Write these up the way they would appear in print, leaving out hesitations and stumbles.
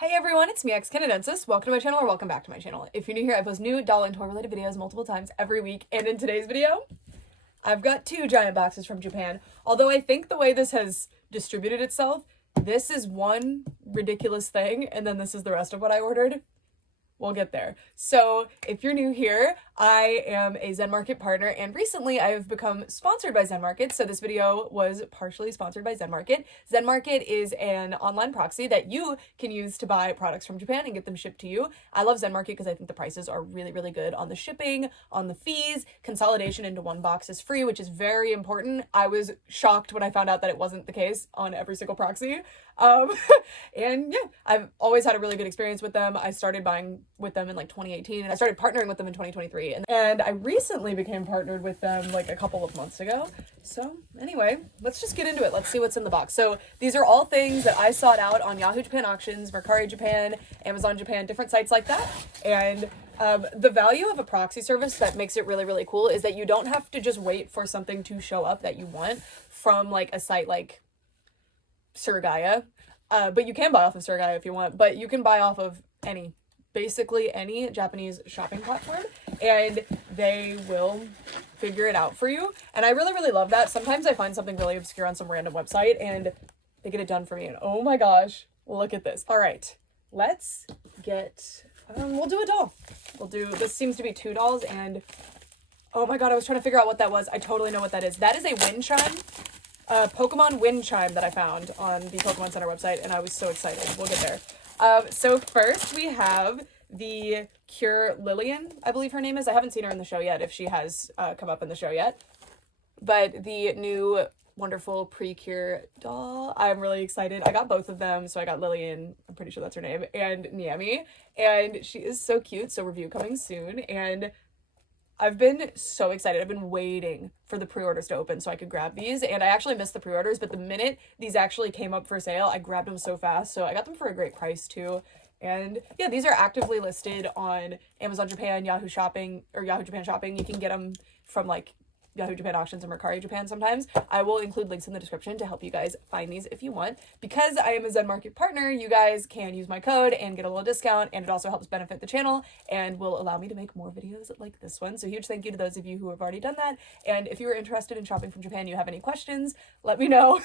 Hey everyone, it's me, Canadensis. Welcome to my channel, or welcome back to my channel. If you're new here, I post new doll and toy related videos multiple times every week, and in today's video, I've got 2 giant boxes from Japan. Although I think the way this has distributed itself, this is one ridiculous thing, and then this is the rest of what I ordered. We'll get there. So if you're new here, I am a Zenmarket partner, and recently I have become sponsored by Zenmarket. So this video was partially sponsored by Zenmarket. Zenmarket is an online proxy that you can use to buy products from Japan and get them shipped to you. I love Zenmarket because I think the prices are really, really good on the shipping, on the fees. Consolidation into one box is free, which is very important. I was shocked when I found out that it wasn't the case on every single proxy. And yeah, I've always had a really good experience with them. I started buying with them in like 2018, and I started partnering with them in 2023, and I recently became partnered with them like a couple of months ago. So anyway, let's just get into it. Let's see what's in the box. So these are all things that I sought out on Yahoo Japan Auctions, Mercari Japan, Amazon Japan, different sites like that. And the value of a proxy service that makes it really, really cool is that you don't have to just wait for something to show up that you want from like a site like Surugaya. But you can buy off of Surugaya if you want, but you can buy off of basically any Japanese shopping platform, and they will figure it out for you. And I really, really love that. Sometimes I find something really obscure on some random website and they get it done for me, and oh my gosh, look at this. All right, let's get, we'll do a doll. This seems to be 2 dolls, and oh my god, I was trying to figure out what that was. I totally know what that is. That is a wind chime. Pokemon wind chime that I found on the Pokemon Center website, and I was so excited. We'll get there. So first we have the Pure Lillian, I believe her name is. I haven't seen her in the show yet, if she has come up in the show yet. But the new wonderful Precure doll, I'm really excited. I got both of them. So I got Lillian, I'm pretty sure that's her name, and Nyammy. And she is so cute, so review coming soon. And I've been so excited. I've been waiting for the pre-orders to open so I could grab these, and I actually missed the pre-orders, but the minute these actually came up for sale, I grabbed them so fast. So I got them for a great price too. And yeah, these are actively listed on Amazon Japan, Yahoo Shopping, or Yahoo Japan Shopping. You can get them from like Yahoo Japan Auctions and Mercari Japan sometimes. I will include links in the description to help you guys find these if you want. Because I am a Zenmarket partner, you guys can use my code and get a little discount, and it also helps benefit the channel and will allow me to make more videos like this one. So huge thank you to those of you who have already done that. And if you are interested in shopping from Japan, you have any questions, let me know.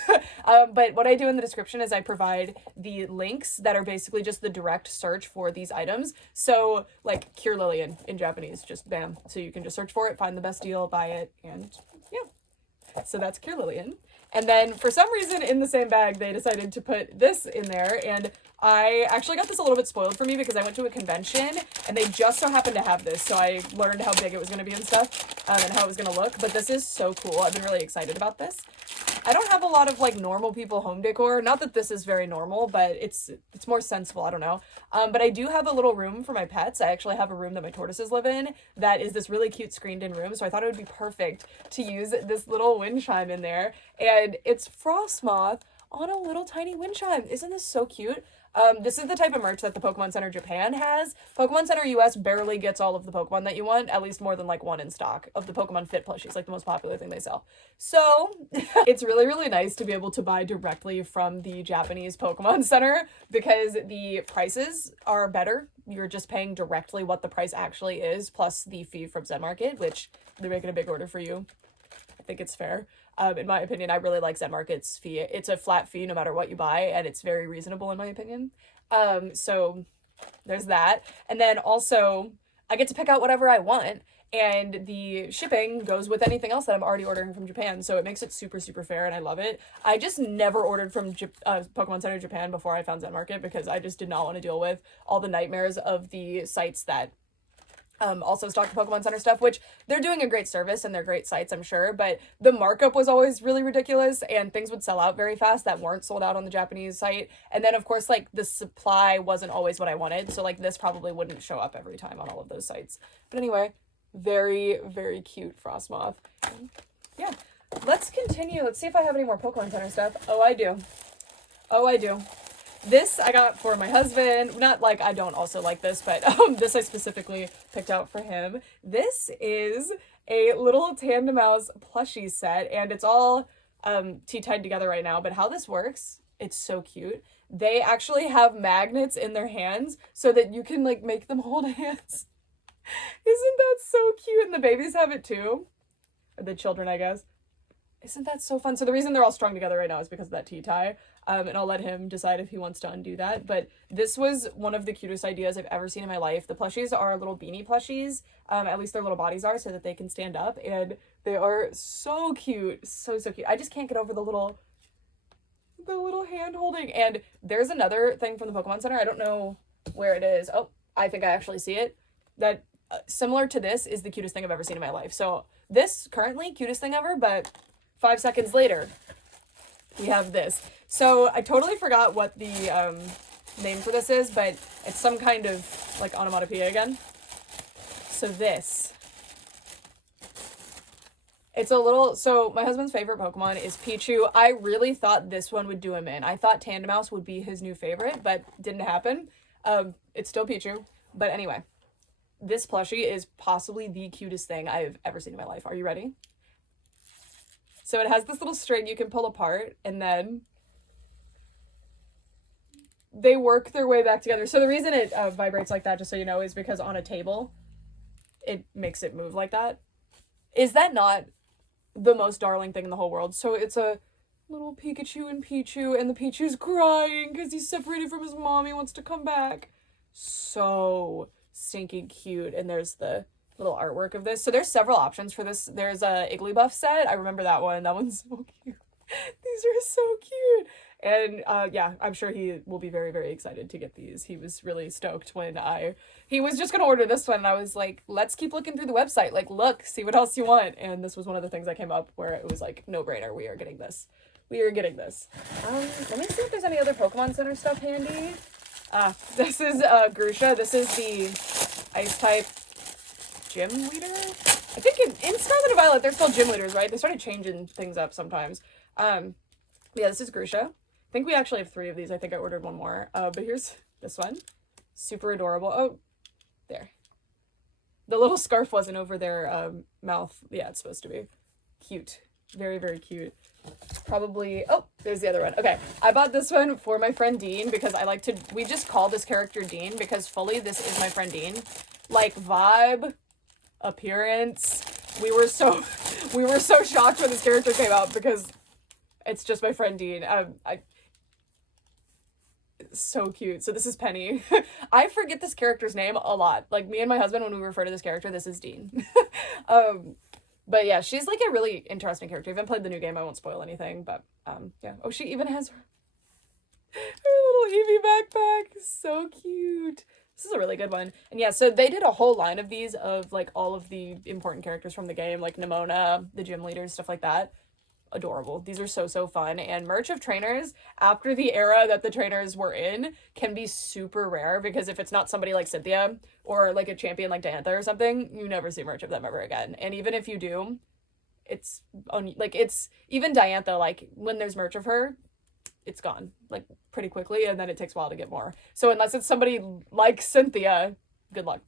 But what I do in the description is I provide the links that are basically just the direct search for these items. So like Pure Lillian in Japanese, just bam. So you can just search for it, find the best deal, buy it, and yeah. So that's Pure Lillian. And then for some reason in the same bag, they decided to put this in there. And I actually got this a little bit spoiled for me because I went to a convention and they just so happened to have this. So I learned how big it was going to be and stuff, and how it was going to look. But this is so cool. I've been really excited about this. I don't have a lot of like normal people home decor. Not that this is very normal, but it's more sensible. I don't know. But I do have a little room for my pets. I actually have a room that my tortoises live in that is this really cute screened in room. So I thought it would be perfect to use this little wind chime in there. And it's Frostmoth on a little tiny wind chime. Isn't this so cute? This is the type of merch that the Pokemon Center Japan has. Pokemon Center US barely gets all of the Pokemon that you want, at least more than like 1 in stock of the Pokemon Fit plushies, like the most popular thing they sell. So it's really, really nice to be able to buy directly from the Japanese Pokemon Center because the prices are better. You're just paying directly what the price actually is, plus the fee from Zenmarket, which they're making a big order for you. I think it's fair. In my opinion, I really like Zenmarket's fee. It's a flat fee no matter what you buy, and it's very reasonable in my opinion. So there's that. And then also, I get to pick out whatever I want, and the shipping goes with anything else that I'm already ordering from Japan, so it makes it super, super fair, and I love it. I just never ordered from Pokemon Center Japan before I found Zenmarket because I just did not want to deal with all the nightmares of the sites that also stock the Pokemon Center stuff, which they're doing a great service and they're great sites, I'm sure, but the markup was always really ridiculous and things would sell out very fast that weren't sold out on the Japanese site. And then of course, like the supply wasn't always what I wanted. So like this probably wouldn't show up every time on all of those sites. But anyway, very, very cute Frostmoth. Yeah, let's continue. Let's see if I have any more Pokemon Center stuff. Oh, I do. Oh, I do. This I got for my husband. Not like I don't also like this, but this I specifically picked out for him. This is a little Tandem Mouse plushie set, and it's all tea tied together right now. But how this works It's so cute. They actually have magnets in their hands so that you can like make them hold hands. Isn't that so cute? And the babies have it too. Or the children, I guess. Isn't that so fun? So the reason they're all strung together right now is because of that tea tie. And I'll let him decide if he wants to undo that. But this was one of the cutest ideas I've ever seen in my life. The plushies are little beanie plushies. At least their little bodies are, so that they can stand up. And they are so cute. So cute. I just can't get over the little hand holding. And there's another thing from the Pokemon Center. I don't know where it is. Oh, I think I actually see it. That similar to this is the cutest thing I've ever seen in my life. So this currently cutest thing ever, but 5 seconds later we have this. So I totally forgot what the name for this is, but it's some kind of like onomatopoeia again. So this, it's a little, so my husband's favorite Pokemon is Pichu. I really thought this one would do him in. I thought Tandemaus would be his new favorite, but didn't happen. It's still Pichu, but anyway, this plushie is possibly the cutest thing I've ever seen in my life. Are you ready? So it has this little string you can pull apart, and then they work their way back together. So the reason it vibrates like that, just so you know, is because on a table, it makes it move like that. Is that not the most darling thing in the whole world? So it's a little Pikachu and Pichu, and the Pichu's crying because he's separated from his mom. He wants to come back. So stinking cute. And there's the little artwork of this. So there's several options for this. There's a Igglybuff set. I remember that one. That one's so cute. These are so cute. And yeah, I'm sure he will be very, very excited to get these. He was really stoked when he was just gonna order this one, and I was like, let's keep looking through the website. Like, look, see what else you want. And this was one of the things that came up where it was like, no brainer, we are getting this. We are getting this. Let me see if there's any other Pokemon Center stuff handy. This is Grusha. This is the ice type gym leader. I think in Scarlet and Violet, they're called gym leaders, right? They started changing things up sometimes. Yeah, this is Grusha. I think we actually have 3 of these. I think I ordered one more. But here's this one. Super adorable. Oh, there. The little scarf wasn't over their mouth. Yeah, it's supposed to be. Cute. Very, very cute. Probably, oh, there's the other one. Okay, I bought this one for my friend Dean because I like to, we just call this character Dean because fully this is my friend Dean. Like, vibe, appearance. We were so shocked when this character came out because it's just my friend Dean. So cute. So this is Penny. I forget this character's name a lot. Like, me and my husband, when we refer to this character, this is Dean. But yeah, she's like a really interesting character. I haven't played the new game. I won't spoil anything, but yeah. Oh, she even has her little Eevee backpack. So cute. This is a really good one. And yeah, so they did a whole line of these of like all of the important characters from the game, like Nimona, the gym leaders, stuff like that. Adorable. These are so fun. And merch of trainers after the era that the trainers were in can be super rare because if it's not somebody like Cynthia or like a champion like Diantha or something, you never see merch of them ever again. And even if you do, it's on like, it's even Diantha, like when there's merch of her, it's gone like pretty quickly, and then it takes a while to get more. So unless it's somebody like Cynthia, good luck.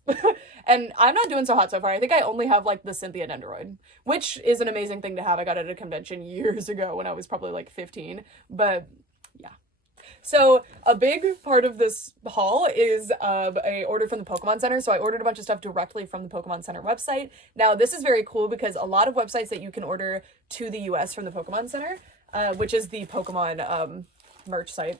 And I'm not doing so hot so far. I think I only have like the Cynthia Dendroid, which is an amazing thing to have. I got it at a convention years ago when I was probably like 15, but yeah. So a big part of this haul is a order from the Pokemon Center. So I ordered a bunch of stuff directly from the Pokemon Center website. Now this is very cool because a lot of websites that you can order to the US from the Pokemon Center, which is the Pokemon merch site,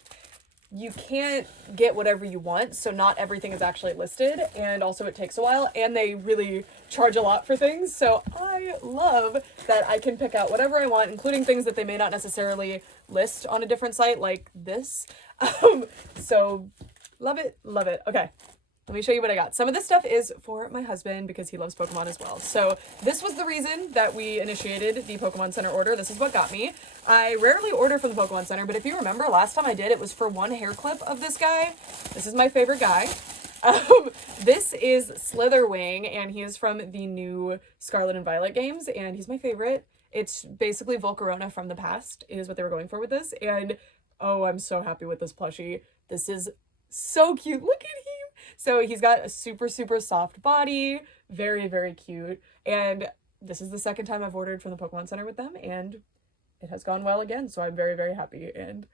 you can't get whatever you want, so not everything is actually listed, and also it takes a while, and they really charge a lot for things, so I love that I can pick out whatever I want, including things that they may not necessarily list on a different site, like this. So love it, love it. Okay, let me show you what I got. Some of this stuff is for my husband because he loves Pokemon as well. So this was the reason that we initiated the Pokemon Center order. This is what got me. I rarely order from the Pokemon Center, but if you remember last time I did, it was for one hair clip of this guy. This is my favorite guy. This is Slitherwing, and he is from the new Scarlet and Violet games, and he's my favorite. It's basically Volcarona from the past is what they were going for with this, and oh, I'm so happy with this plushie. This is so cute. Look at him. So he's got a super soft body, very, very cute, and this is the second time I've ordered from the Pokemon Center with them, and it has gone well again, so I'm very, very happy. And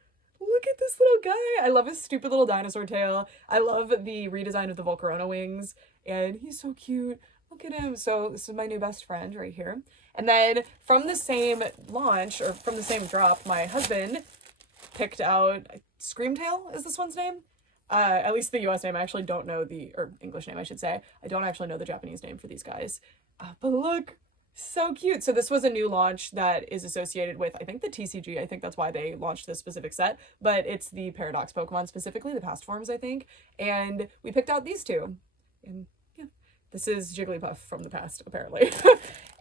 Look at this little guy. I love his stupid little dinosaur tail. I love the redesign of the Volcarona wings, and he's so cute. Look at him. So this is my new best friend right here. And then from the same launch, or from the same drop, my husband picked out Screamtail is this one's name. At least the US name. I actually don't know or English name, I should say. I don't actually know the Japanese name for these guys. But look, so cute. So this was a new launch that is associated with, I think, the TCG. I think that's why they launched this specific set. But it's the Paradox Pokemon, specifically the past forms, I think. And we picked out these two. And yeah, this is Jigglypuff from the past, apparently.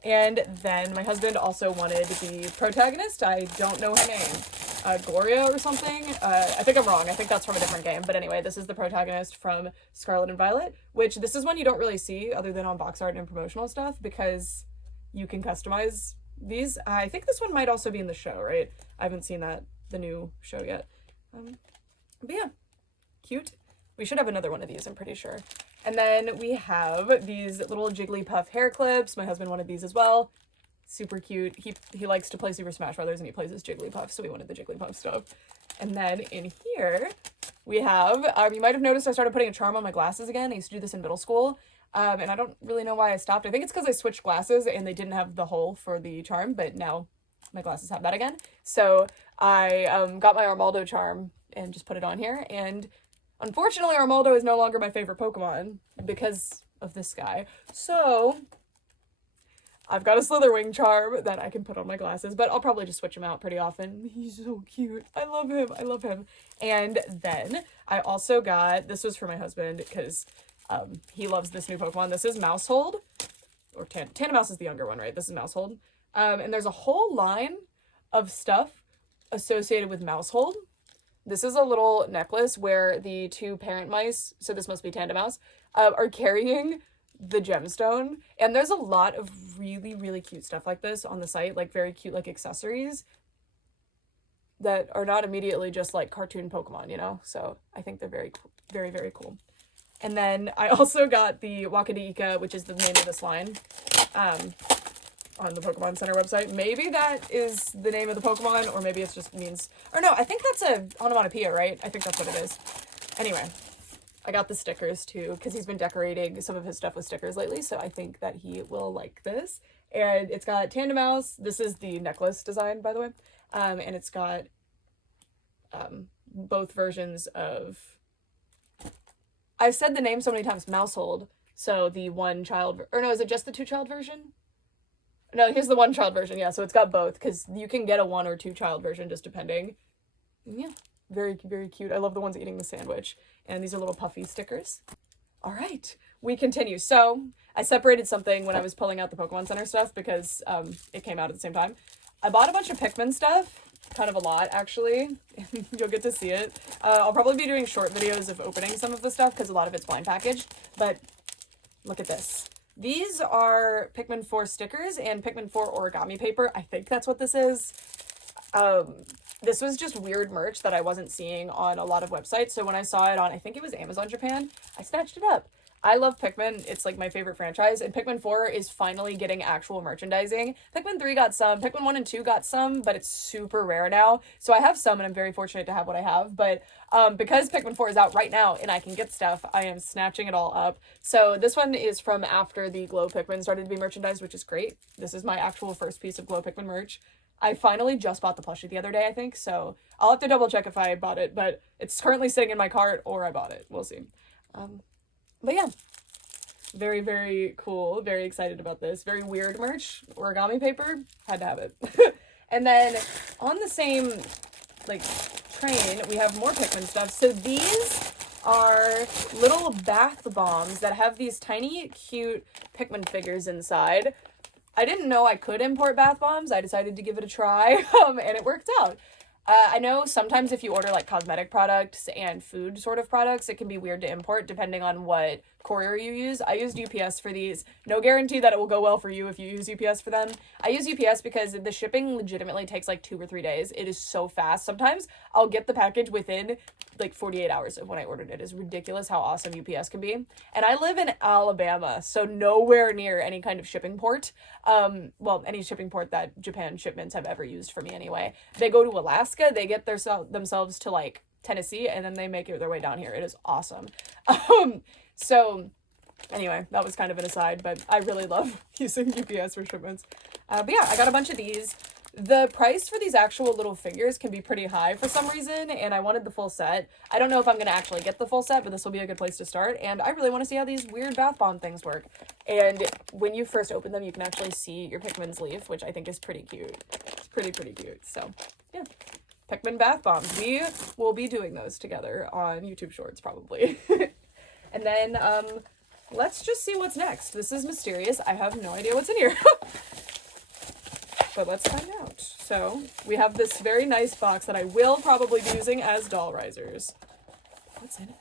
And then my husband also wanted the protagonist. I don't know her name. Gloria or something. I think I'm wrong. I think that's from a different game. But anyway, this is the protagonist from Scarlet and Violet, which this is one you don't really see other than on box art and promotional stuff because you can customize these. I think this one might also be in the show, right? I haven't seen the new show yet. But yeah, cute. We should have another one of these, I'm pretty sure. And then we have these little Jigglypuff hair clips. My husband wanted these as well. Super cute. He likes to play Super Smash Brothers and he plays as Jigglypuff, so we wanted the Jigglypuff stuff. And then in here we have, you might have noticed I started putting a charm on my glasses again. I used to do this in middle school. And I don't really know why I stopped. I think it's because I switched glasses and they didn't have the hole for the charm, but now my glasses have that again. So I got my Armaldo charm and just put it on here. And unfortunately, Armaldo is no longer my favorite Pokemon because of this guy. So I've got a Slitherwing charm that I can put on my glasses, but I'll probably just switch him out pretty often. He's so cute. I love him. I love him. And then I also got, this was for my husband because he loves this new Pokemon. This is Mousehold, or Tandemaus is the younger one, right? This is Mousehold. And there's a whole line of stuff associated with Mousehold. This is a little necklace where the two parent mice, so this must be Tandemaus, are carrying the gemstone. And there's a lot of really, really cute stuff like this on the site, like very cute like accessories that are not immediately just like cartoon Pokemon, you know? So I think they're very, very, very cool. And then I also got the Wakadiika, which is the name of this line, on the Pokemon Center website. Maybe that is the name of the Pokemon, or maybe it just means, or no, I think that's a onomatopoeia, right? I think that's what it is. Anyway, I got the stickers too, because he's been decorating some of his stuff with stickers lately, so I think that he will like this. And it's got Tandemaus. This is the necklace design, by the way. And it's got both versions of, I've said the name so many times, Mousehold. So the one child, or no, is it just the two child version? No, here's the one child version. Yeah, so it's got both because you can get a one or two child version just depending. Yeah, very, very cute. I love the ones eating the sandwich. And these are little puffy stickers. All right, we continue. So I separated something when I was pulling out the Pokemon Center stuff because it came out at the same time. I bought a bunch of Pikmin stuff. Kind of a lot, actually. You'll get to see it. I'll probably be doing short videos of opening some of the stuff because a lot of it's blind packaged. But look at this. These are Pikmin 4 stickers and Pikmin 4 origami paper. I think that's what this is. This was just weird merch that I wasn't seeing on a lot of websites. So when I saw it on, I think it was Amazon Japan, I snatched it up. I love Pikmin. It's like my favorite franchise, and Pikmin 4 is finally getting actual merchandising. Pikmin 3 got some, Pikmin 1 and 2 got some, but it's super rare now. So I have some, and I'm very fortunate to have what I have. But because Pikmin 4 is out right now, and I can get stuff, I am snatching it all up. So this one is from after the Glow Pikmin started to be merchandised, which is great. This is my actual first piece of Glow Pikmin merch. I finally just bought the plushie the other day, I think, so I'll have to double check if I bought it, but it's currently sitting in my cart, or I bought it. We'll see. But yeah, very, very cool. Very excited about this. Very weird merch. Origami paper. Had to have it. And then on the same, like, train, we have more Pikmin stuff. So these are little bath bombs that have these tiny, cute Pikmin figures inside. I didn't know I could import bath bombs. I decided to give it a try, and it worked out. I know sometimes if you order like cosmetic products and food sort of products, it can be weird to import depending on what courier you use. I used UPS for these. No guarantee that it will go well for you if you use UPS for them. I use UPS because the shipping legitimately takes like 2 or 3 days. It is so fast. Sometimes I'll get the package within like 48 hours of when I ordered it. Is ridiculous how awesome UPS can be. And I live in Alabama, so nowhere near any kind of shipping port. Well, any shipping port that Japan shipments have ever used for me anyway. They go to Alaska, they get themselves to like Tennessee, and then they make it their way down here. It is awesome. So anyway, that was kind of an aside, but I really love using UPS for shipments. But yeah, I got a bunch of these. The price for these actual little figures can be pretty high for some reason, and I wanted the full set. I don't know if I'm going to actually get the full set, but this will be a good place to start, and I really want to see how these weird bath bomb things work. And when you first open them, you can actually see your Pikmin's leaf, which I think is pretty cute. It's pretty cute. So, yeah. Pikmin bath bombs. We will be doing those together on YouTube Shorts, probably. And then, let's just see what's next. This is mysterious. I have no idea what's in here. But let's find out. So, we have this very nice box that I will probably be using as doll risers. What's in it?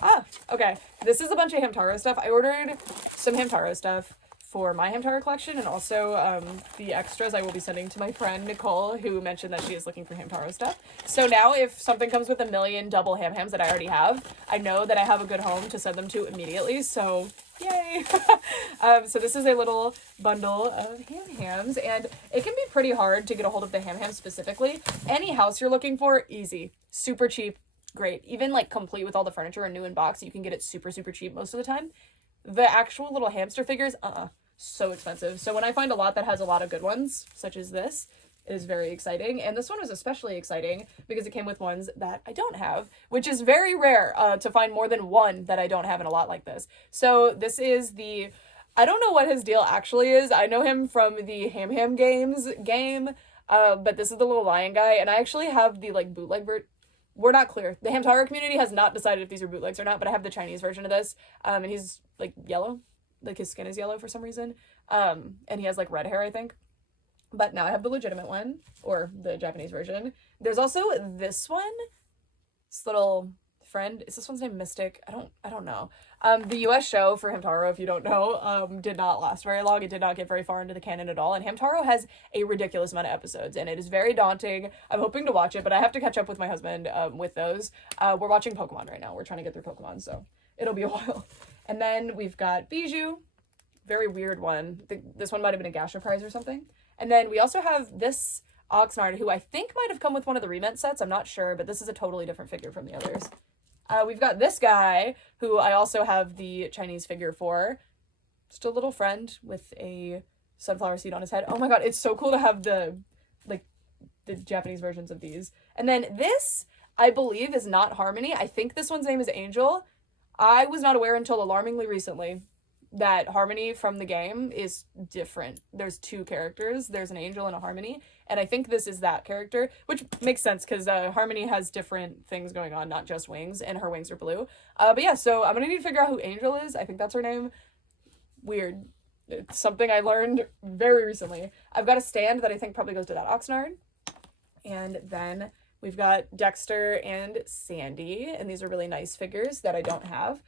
Ah, okay. This is a bunch of Hamtaro stuff. I ordered some Hamtaro stuff for my Hamtaro collection, and also the extras I will be sending to my friend Nicole, who mentioned that she is looking for Hamtaro stuff. So now if something comes with a million double ham-hams that I already have, I know that I have a good home to send them to immediately, so yay! So this is a little bundle of ham-hams, and it can be pretty hard to get a hold of the ham-hams specifically. Any house you're looking for, easy. Super cheap, great. Even like complete with all the furniture and new in box, you can get it super cheap most of the time. The actual little hamster figures, so expensive. So when I find a lot that has a lot of good ones, such as this, it is very exciting. And this one was especially exciting because it came with ones that I don't have, which is very rare to find more than one that I don't have in a lot like this. So this is the, I don't know what his deal actually is. I know him from the Ham Ham Games game, but this is the little lion guy. And I actually have the like bootleg version. We're not clear. The Hamtaro community has not decided if these are bootlegs or not, but I have the Chinese version of this. And he's like yellow, like his skin is yellow for some reason. And he has like red hair, I think. But now I have the legitimate one, or the Japanese version. There's also this one, this little friend. Is this one's name Mystic? I don't know. The US show for Hamtaro, if you don't know, did not last very long. It did not get very far into the canon at all. And Hamtaro has a ridiculous amount of episodes, and it is very daunting. I'm hoping to watch it, but I have to catch up with my husband with those. We're watching Pokemon right now. We're trying to get through Pokemon, so it'll be a while. And then we've got Bijou. Very weird one. This one might have been a Gasha prize or something. And then we also have this Oxnard, who I think might have come with one of the remint sets. I'm not sure, but this is a totally different figure from the others. We've got this guy, who I also have the Chinese figure for. Just a little friend with a sunflower seed on his head. Oh my god, it's so cool to have the Japanese versions of these. And then this, I believe, is not Harmony. I think this one's name is Angel. I was not aware until alarmingly recently that Harmony from the game is different. There's two characters. There's an Angel and a Harmony. And I think this is that character, which makes sense because Harmony has different things going on, not just wings, and her wings are blue. But yeah, so I'm going to need to figure out who Angel is. I think that's her name. Weird. It's something I learned very recently. I've got a stand that I think probably goes to that Oxnard. And then we've got Dexter and Sandy, and these are really nice figures that I don't have.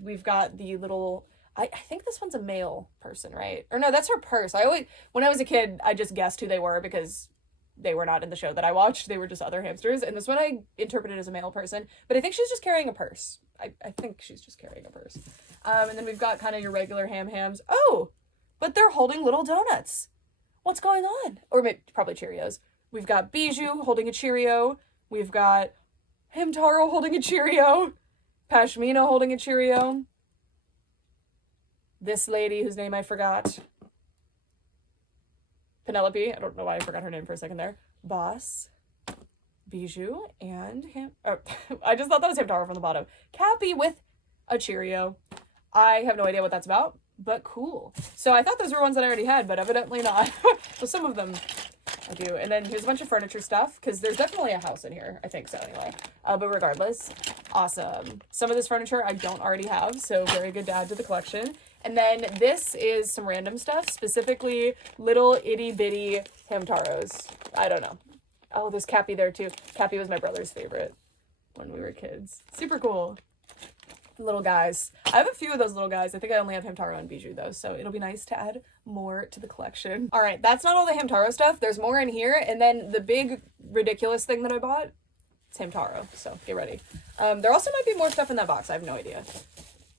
We've got the little... I think this one's a male person, right? Or no, that's her purse. When I was a kid, I just guessed who they were because they were not in the show that I watched. They were just other hamsters. And this one I interpreted as a male person, but I think she's just carrying a purse. I think she's just carrying a purse. And then we've got kind of your regular ham-hams. Oh, but they're holding little donuts. What's going on? Or maybe, probably Cheerios. We've got Bijou holding a Cheerio. We've got Hamtaro holding a Cheerio. Pashmina holding a Cheerio. This lady whose name I forgot. Penelope. I don't know why I forgot her name for a second there. Boss. Bijou. And I just thought that was Hamtaro from the bottom. Cappy with a Cheerio. I have no idea what that's about, but cool. So I thought those were ones that I already had, but evidently not. So some of them I do. And then here's a bunch of furniture stuff, because there's definitely a house in here. I think so anyway. But regardless, awesome. Some of this furniture I don't already have, so very good to add to the collection. And then this is some random stuff, specifically little itty bitty Hamtaros. I don't know. Oh, there's Cappy there too. Cappy was my brother's favorite when we were kids. Super cool. Little guys. I have a few of those little guys. I think I only have Hamtaro and Bijou though, so it'll be nice to add more to the collection. All right, that's not all the Hamtaro stuff. There's more in here, and then the big ridiculous thing that I bought, It's Hamtaro, so get ready. There also might be more stuff in that box. I have no idea.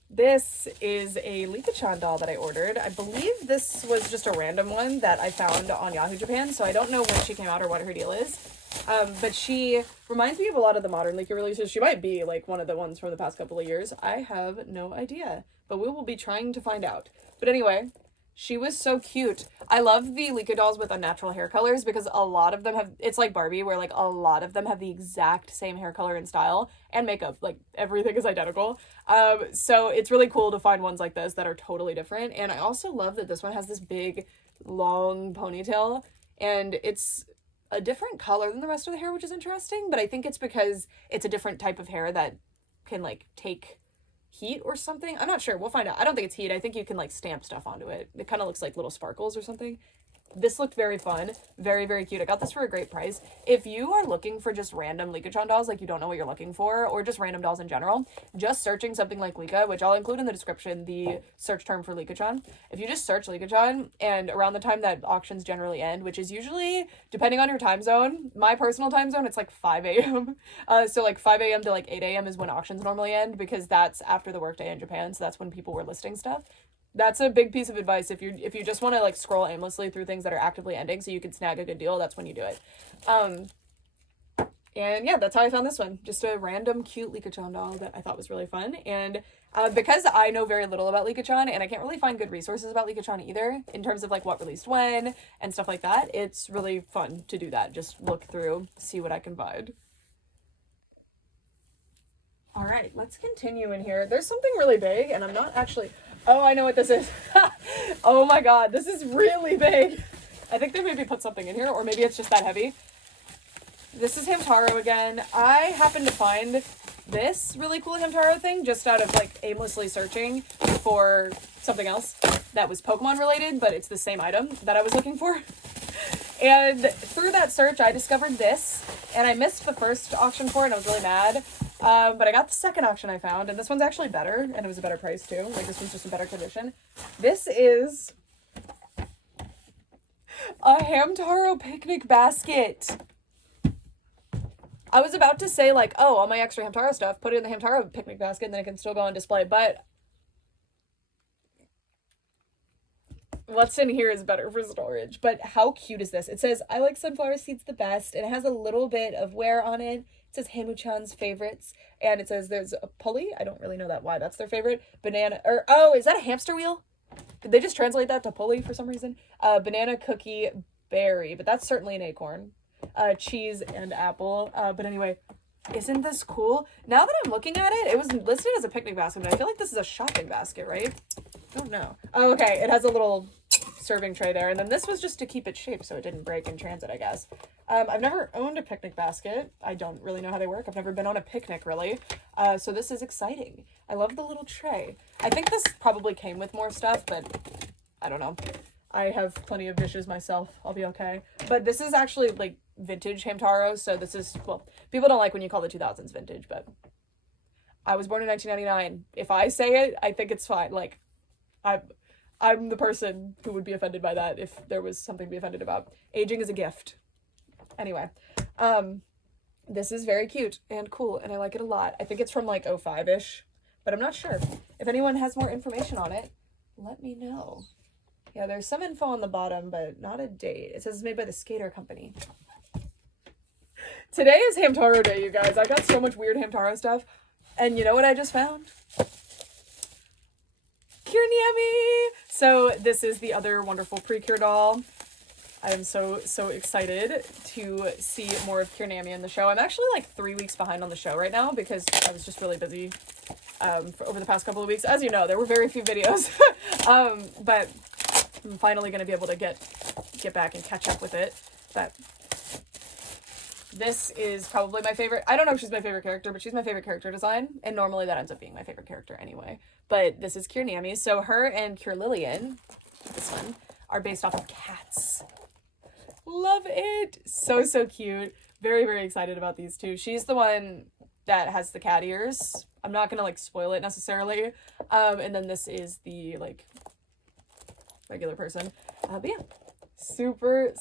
This is a Licca-Chan doll that I ordered. I believe this was just a random one that I found on Yahoo Japan, so I don't know when she came out or what her deal is. But she reminds me of a lot of the modern Licca releases. She might be like one of the ones from the past couple of years. I have no idea, but we will be trying to find out. But anyway, she was so cute. I love the Licca dolls with unnatural hair colors because a lot of them have, it's like Barbie where like a lot of them have the exact same hair color and style and makeup. Like everything is identical. So it's really cool to find ones like this that are totally different. And I also love that this one has this big long ponytail and it's a different color than the rest of the hair, which is interesting, but I think it's because it's a different type of hair that can like take heat or something. I'm not sure. We'll find out. I don't think it's heat. I think you can like stamp stuff onto it. It kind of looks like little sparkles or something. This looked very fun. Very, very cute. I got this for a great price. If you are looking for just random Licca-Chan dolls, like you don't know what you're looking for, or just random dolls in general, just searching something like Licca, which I'll include in the description, the search term for Licca-Chan. If you just search Licca-Chan, and around the time that auctions generally end, which is usually, depending on your time zone, my personal time zone, it's like 5 a.m. So like 5 a.m. to like 8 a.m. is when auctions normally end, because that's after the workday in Japan, so that's when people were listing stuff. That's a big piece of advice. If you just want to like scroll aimlessly through things that are actively ending so you can snag a good deal, that's when you do it. And yeah, that's how I found this one. Just a random cute Licca-Chan doll that I thought was really fun. And because I know very little about Licca-Chan and I can't really find good resources about Licca-Chan either in terms of like what released when and stuff like that, it's really fun to do that. Just look through, see what I can find. All right, let's continue in here. There's something really big and I'm not actually... Oh, I know what this is. Oh my god, this is really big. I think they maybe put something in here, or maybe it's just that heavy. This is Hamtaro again. I happened to find this really cool Hamtaro thing just out of like aimlessly searching for something else that was Pokemon related, but it's the same item that I was looking for. And through that search, I discovered this, and I missed the first auction for it, and I was really mad. But I got the second auction I found, and this one's actually better, and it was a better price too. Like, this one's just in better condition. This is a Hamtaro picnic basket. I was about to say, like, oh, all my extra Hamtaro stuff, put it in the Hamtaro picnic basket, and then it can still go on display, but what's in here is better for storage. But how cute is this? It says, I like sunflower seeds the best, and it has a little bit of wear on it. It says Hamu-chan's favorites, and it says there's a pulley. I don't really know why that's their favorite. Banana, or, oh, is that a hamster wheel? Did they just translate that to pulley for some reason? Banana, cookie, berry, but that's certainly an acorn. Cheese and apple. But anyway, isn't this cool? Now that I'm looking at it, it was listed as a picnic basket, but I feel like this is a shopping basket, right? I don't know. Oh, okay, it has a little serving tray there, and then this was just to keep it shaped so it didn't break in transit, I guess. I've never owned a picnic basket. I don't really know how they work. I've never been on a picnic, really. So this is exciting. I love the little tray. I think this probably came with more stuff, but I don't know. I have plenty of dishes myself. I'll be okay. But this is actually, like, vintage Hamtaro, so this is, well, people don't like when you call the 2000s vintage, but I was born in 1999. If I say it, I think it's fine. Like, I'm the person who would be offended by that if there was something to be offended about. Aging is a gift. Anyway, this is very cute and cool, and I like it a lot. I think it's from, like, 05-ish, but I'm not sure. If anyone has more information on it, let me know. Yeah, there's some info on the bottom, but not a date. It says it's made by the Skater Company. Today is Hamtaro Day, you guys. I got so much weird Hamtaro stuff. And you know what I just found? Nyammy! So this is the other wonderful Precure doll. I am so excited to see more of Nyammy in the show. I'm actually like 3 weeks behind on the show right now because I was just really busy over the past couple of weeks. As you know, there were very few videos. But I'm finally going to be able to get back and catch up with it. But this is probably my favorite. I don't know if she's my favorite character, but she's my favorite character design. And normally that ends up being my favorite character anyway. But this is Nyammy. So her and Lillian, this one, are based off of cats. Love it. So cute. Very excited about these two. She's the one that has the cat ears. I'm not going to like spoil it necessarily. And then this is the like regular person. But yeah. Super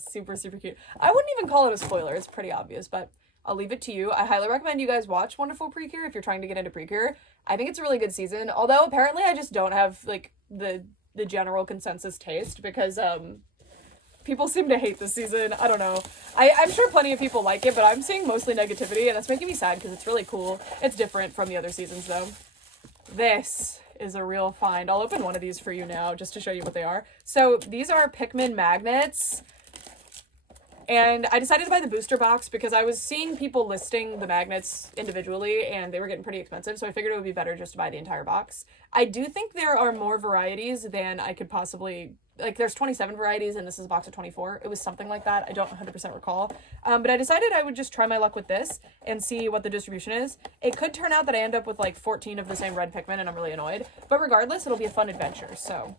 cute. I wouldn't even call it a spoiler. It's pretty obvious, but I'll leave it to you. I highly recommend you guys watch Wonderful Precure if you're trying to get into Precure. I think it's a really good season, although apparently I just don't have, like, the general consensus taste, because, people seem to hate this season. I don't know. I'm sure plenty of people like it, but I'm seeing mostly negativity, and that's making me sad because it's really cool. It's different from the other seasons, though. This is a real find. I'll open one of these for you now just to show you what they are. So these are Pikmin magnets. And I decided to buy the booster box because I was seeing people listing the magnets individually and they were getting pretty expensive, so I figured it would be better just to buy the entire box. I do think there are more varieties than I could possibly... Like, there's 27 varieties and this is a box of 24. It was something like that. I don't 100% recall. But I decided I would just try my luck with this and see what the distribution is. It could turn out that I end up with like 14 of the same red Pikmin and I'm really annoyed. But regardless, it'll be a fun adventure, so...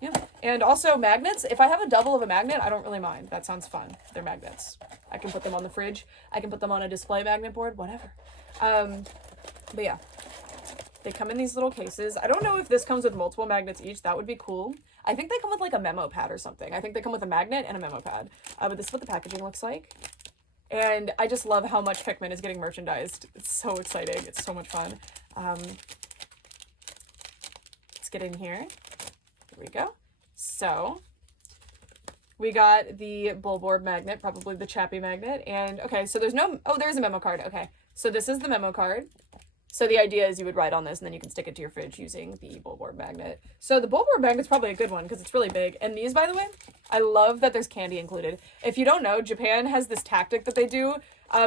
Yeah. And also magnets, if I have a double of a magnet, I don't really mind. That sounds fun. They're magnets. I can put them on the fridge. I can put them on a display magnet board, whatever. But yeah. They come in these little cases. I don't know if this comes with multiple magnets each. That would be cool. I think they come with like a memo pad or something. I think they come with a magnet and a memo pad. But this is what the packaging looks like. And I just love how much Pikmin is getting merchandised. It's so exciting. It's so much fun. Let's get in here. Here we go. So we got the Bulborb magnet, probably the Chappy magnet. And okay, so there's no, oh, there's a memo card. Okay, so this is the memo card. So the idea is you would write on this and then you can stick it to your fridge using the Bulborb magnet. So the Bulborb magnet's probably a good one because it's really big. And these, by the way, I love that there's candy included. If you don't know, Japan has this tactic that they do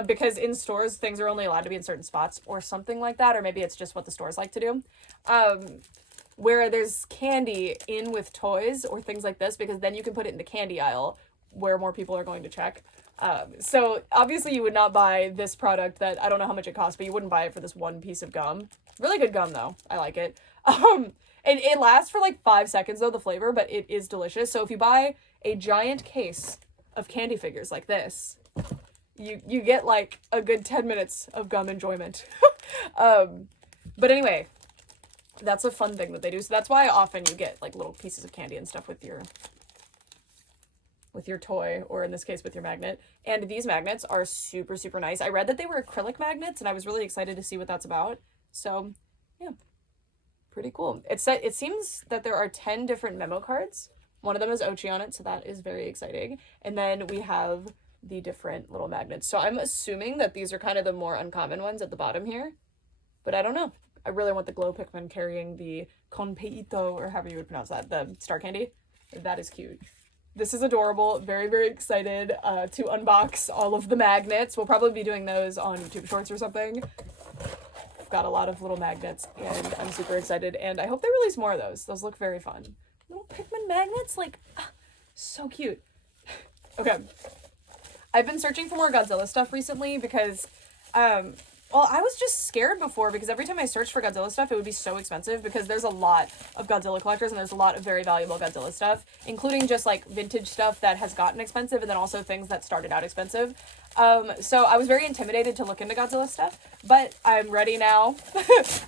because in stores, things are only allowed to be in certain spots or something like that. Or maybe it's just what the stores like to do. Where there's candy in with toys or things like this, because then you can put it in the candy aisle where more people are going to check. So obviously you would not buy this product that I don't know how much it costs, but you wouldn't buy it for this one piece of gum. Really good gum though. I like it. It lasts for like 5 seconds though, the flavor, but it is delicious. So if you buy a giant case of candy figures like this, you get like a good 10 minutes of gum enjoyment. But anyway, that's a fun thing that they do. So that's why often you get like little pieces of candy and stuff with your toy, or in this case with your magnet. And these magnets are super, super nice. I read that they were acrylic magnets and I was really excited to see what that's about. So yeah, pretty cool. It seems that there are 10 different memo cards. One of them has Ochi on it, so that is very exciting. And then we have the different little magnets. So I'm assuming that these are kind of the more uncommon ones at the bottom here, but I don't know. I really want the glow Pikmin carrying the Konpeito, or however you would pronounce that, the star candy. That is cute. This is adorable. Very, very excited to unbox all of the magnets. We'll probably be doing those on YouTube Shorts or something. I've got a lot of little magnets and I'm super excited, and I hope they release more of those. Those look very fun. Little Pikmin magnets, like, so cute. Okay. I've been searching for more Godzilla stuff recently because, well, I was just scared before because every time I searched for Godzilla stuff, it would be so expensive because there's a lot of Godzilla collectors and there's a lot of very valuable Godzilla stuff, including just like vintage stuff that has gotten expensive and then also things that started out expensive. So I was very intimidated to look into Godzilla stuff, but I'm ready now.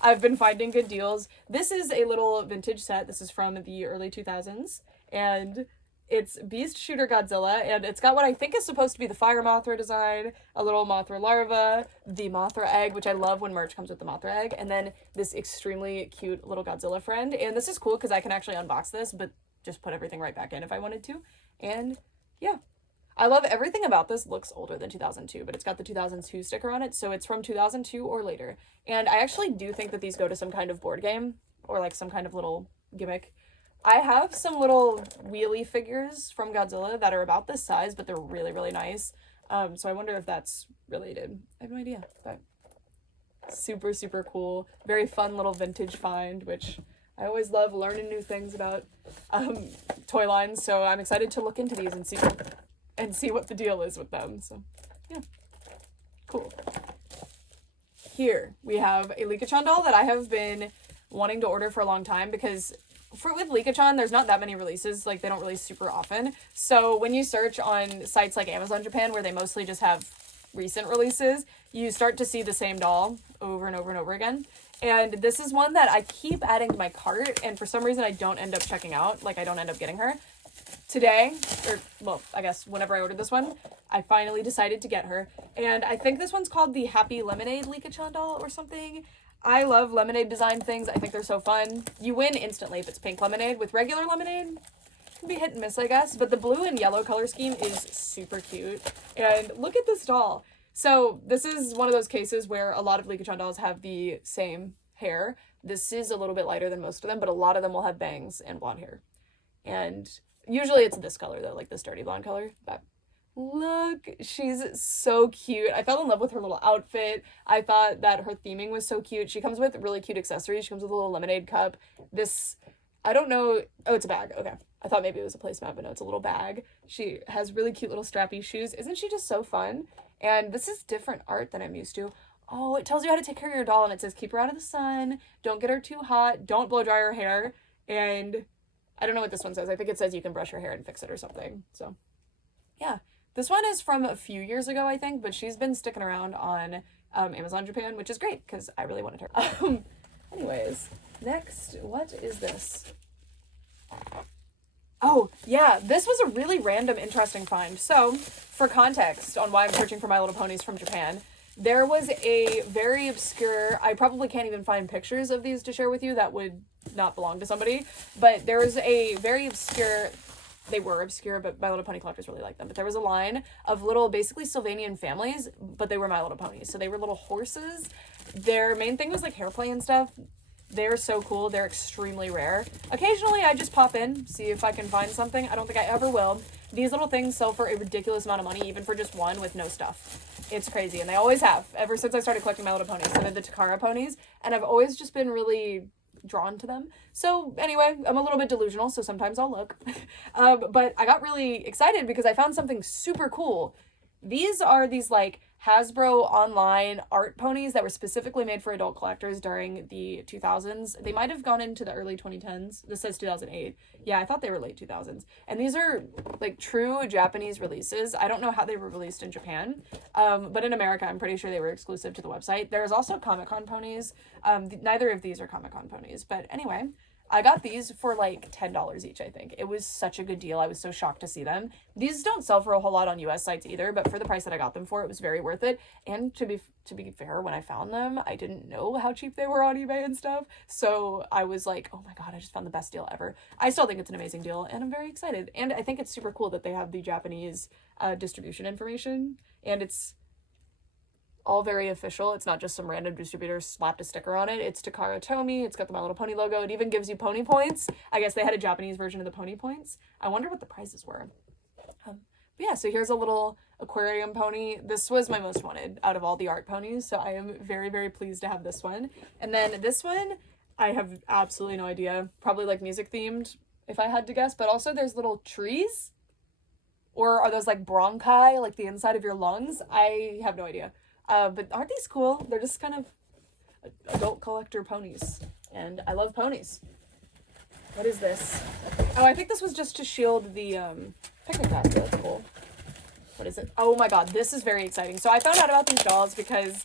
I've been finding good deals. This is a little vintage set. This is from the early 2000s and it's Beast Shooter Godzilla, and it's got what I think is supposed to be the Fire Mothra design, a little Mothra larva, the Mothra egg, which I love when merch comes with the Mothra egg, and then this extremely cute little Godzilla friend. And this is cool because I can actually unbox this, but just put everything right back in if I wanted to. And yeah, I love everything about this. Looks older than 2002, but it's got the 2002 sticker on it, so it's from 2002 or later. And I actually do think that these go to some kind of board game or like some kind of little gimmick. I have some little wheelie figures from Godzilla that are about this size, but they're really, really nice. So I wonder if that's related. I have no idea, but super, super cool. Very fun little vintage find, which I always love learning new things about toy lines. So I'm excited to look into these and see what the deal is with them. So yeah, cool. Here we have a Licca-Chan doll that I have been wanting to order for a long time because with Licca-Chan, there's not that many releases, like they don't release super often. So when you search on sites like Amazon Japan, where they mostly just have recent releases, you start to see the same doll over and over and over again. And this is one that I keep adding to my cart, and for some reason I don't end up checking out, like I don't end up getting her. today, or well, I guess whenever I ordered this one, I finally decided to get her. And I think this one's called the Happy Lemonade Licca-Chan doll or something. I love lemonade design things. I think they're so fun. You win instantly if it's pink lemonade. With regular lemonade, it can be hit and miss, I guess. But the blue and yellow color scheme is super cute. And look at this doll. So this is one of those cases where a lot of Licca-Chan dolls have the same hair. This is a little bit lighter than most of them, but a lot of them will have bangs and blonde hair. And usually it's this color though, like this dirty blonde color. But look, she's so cute. I fell in love with her little outfit. I thought that her theming was so cute. She comes with really cute accessories. She comes with a little lemonade cup. This, I don't know. Oh, it's a bag. Okay. I thought maybe it was a placemat, but no, it's a little bag. She has really cute little strappy shoes. Isn't she just so fun? And this is different art than I'm used to. Oh, it tells you how to take care of your doll, and it says keep her out of the sun, don't get her too hot, don't blow dry her hair, and I don't know what this one says. I think it says you can brush her hair and fix it or something. So, yeah. This one is from a few years ago, I think, but she's been sticking around on Amazon Japan, which is great, because I really wanted her. Anyways, next, what is this? Oh, yeah, this was a really random, interesting find. So, for context on why I'm searching for My Little Ponies from Japan, there was a very obscure, I probably can't even find pictures of these to share with you, that would not belong to somebody, but there was a very obscure, they were obscure, but My Little Pony collectors really like them, but there was a line of little, basically Sylvanian families, but they were My Little Ponies, so they were little horses. Their main thing was like hair play and stuff. They're so cool. They're extremely rare. Occasionally, I just pop in, see if I can find something. I don't think I ever will. These little things sell for a ridiculous amount of money, even for just one with no stuff. It's crazy, and they always have, ever since I started collecting My Little Ponies. So they're the CHARA ponies, and I've always just been really drawn to them. So anyway, I'm a little bit delusional, so sometimes I'll look. But I got really excited because I found something super cool. These are these like Hasbro online art ponies that were specifically made for adult collectors during the 2000s. They might have gone into the early 2010s. This says 2008. Yeah, I thought they were late 2000s. And these are like true Japanese releases. I don't know how they were released in Japan, but in America, I'm pretty sure they were exclusive to the website. There's also Comic-Con ponies. Neither of these are Comic-Con ponies, but anyway, I got these for like $10 each, I think. It was such a good deal. I was so shocked to see them. These don't sell for a whole lot on US sites either, but for the price that I got them for, it was very worth it. And to be fair, when I found them, I didn't know how cheap they were on eBay and stuff. So I was like, oh my god, I just found the best deal ever. I still think it's an amazing deal, and I'm very excited. And I think it's super cool that they have the Japanese distribution information, and it's all very official. It's not just some random distributor slapped a sticker on it. It's Takara Tomy. It's got the My Little Pony logo. It even gives you pony points. I guess they had a Japanese version of the pony points. I wonder what the prices were. But yeah, so here's a little aquarium pony. This was my most wanted out of all the art ponies, so I am very, very pleased to have this one. And then this one, I have absolutely no idea. Probably like music themed, if I had to guess. But also there's little trees. Or are those like bronchi, like the inside of your lungs? I have no idea. But aren't these cool? They're just kind of adult collector ponies. And I love ponies. What is this? Oh, I think this was just to shield the picnic basket. That's cool. What is it? Oh my god, this is very exciting. So I found out about these dolls because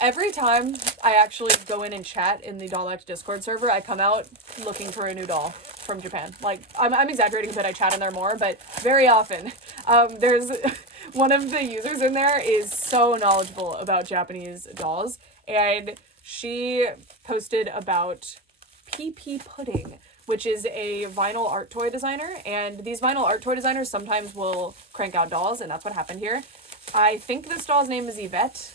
every time I actually go in and chat in the Doll X Discord server, I come out looking for a new doll from Japan. Like, I'm exaggerating a bit, I chat in there more, but very often. There's one of the users in there is so knowledgeable about Japanese dolls, and she posted about P.P.Pudding, which is a vinyl art toy designer, and these vinyl art toy designers sometimes will crank out dolls, and that's what happened here. I think this doll's name is Yvette.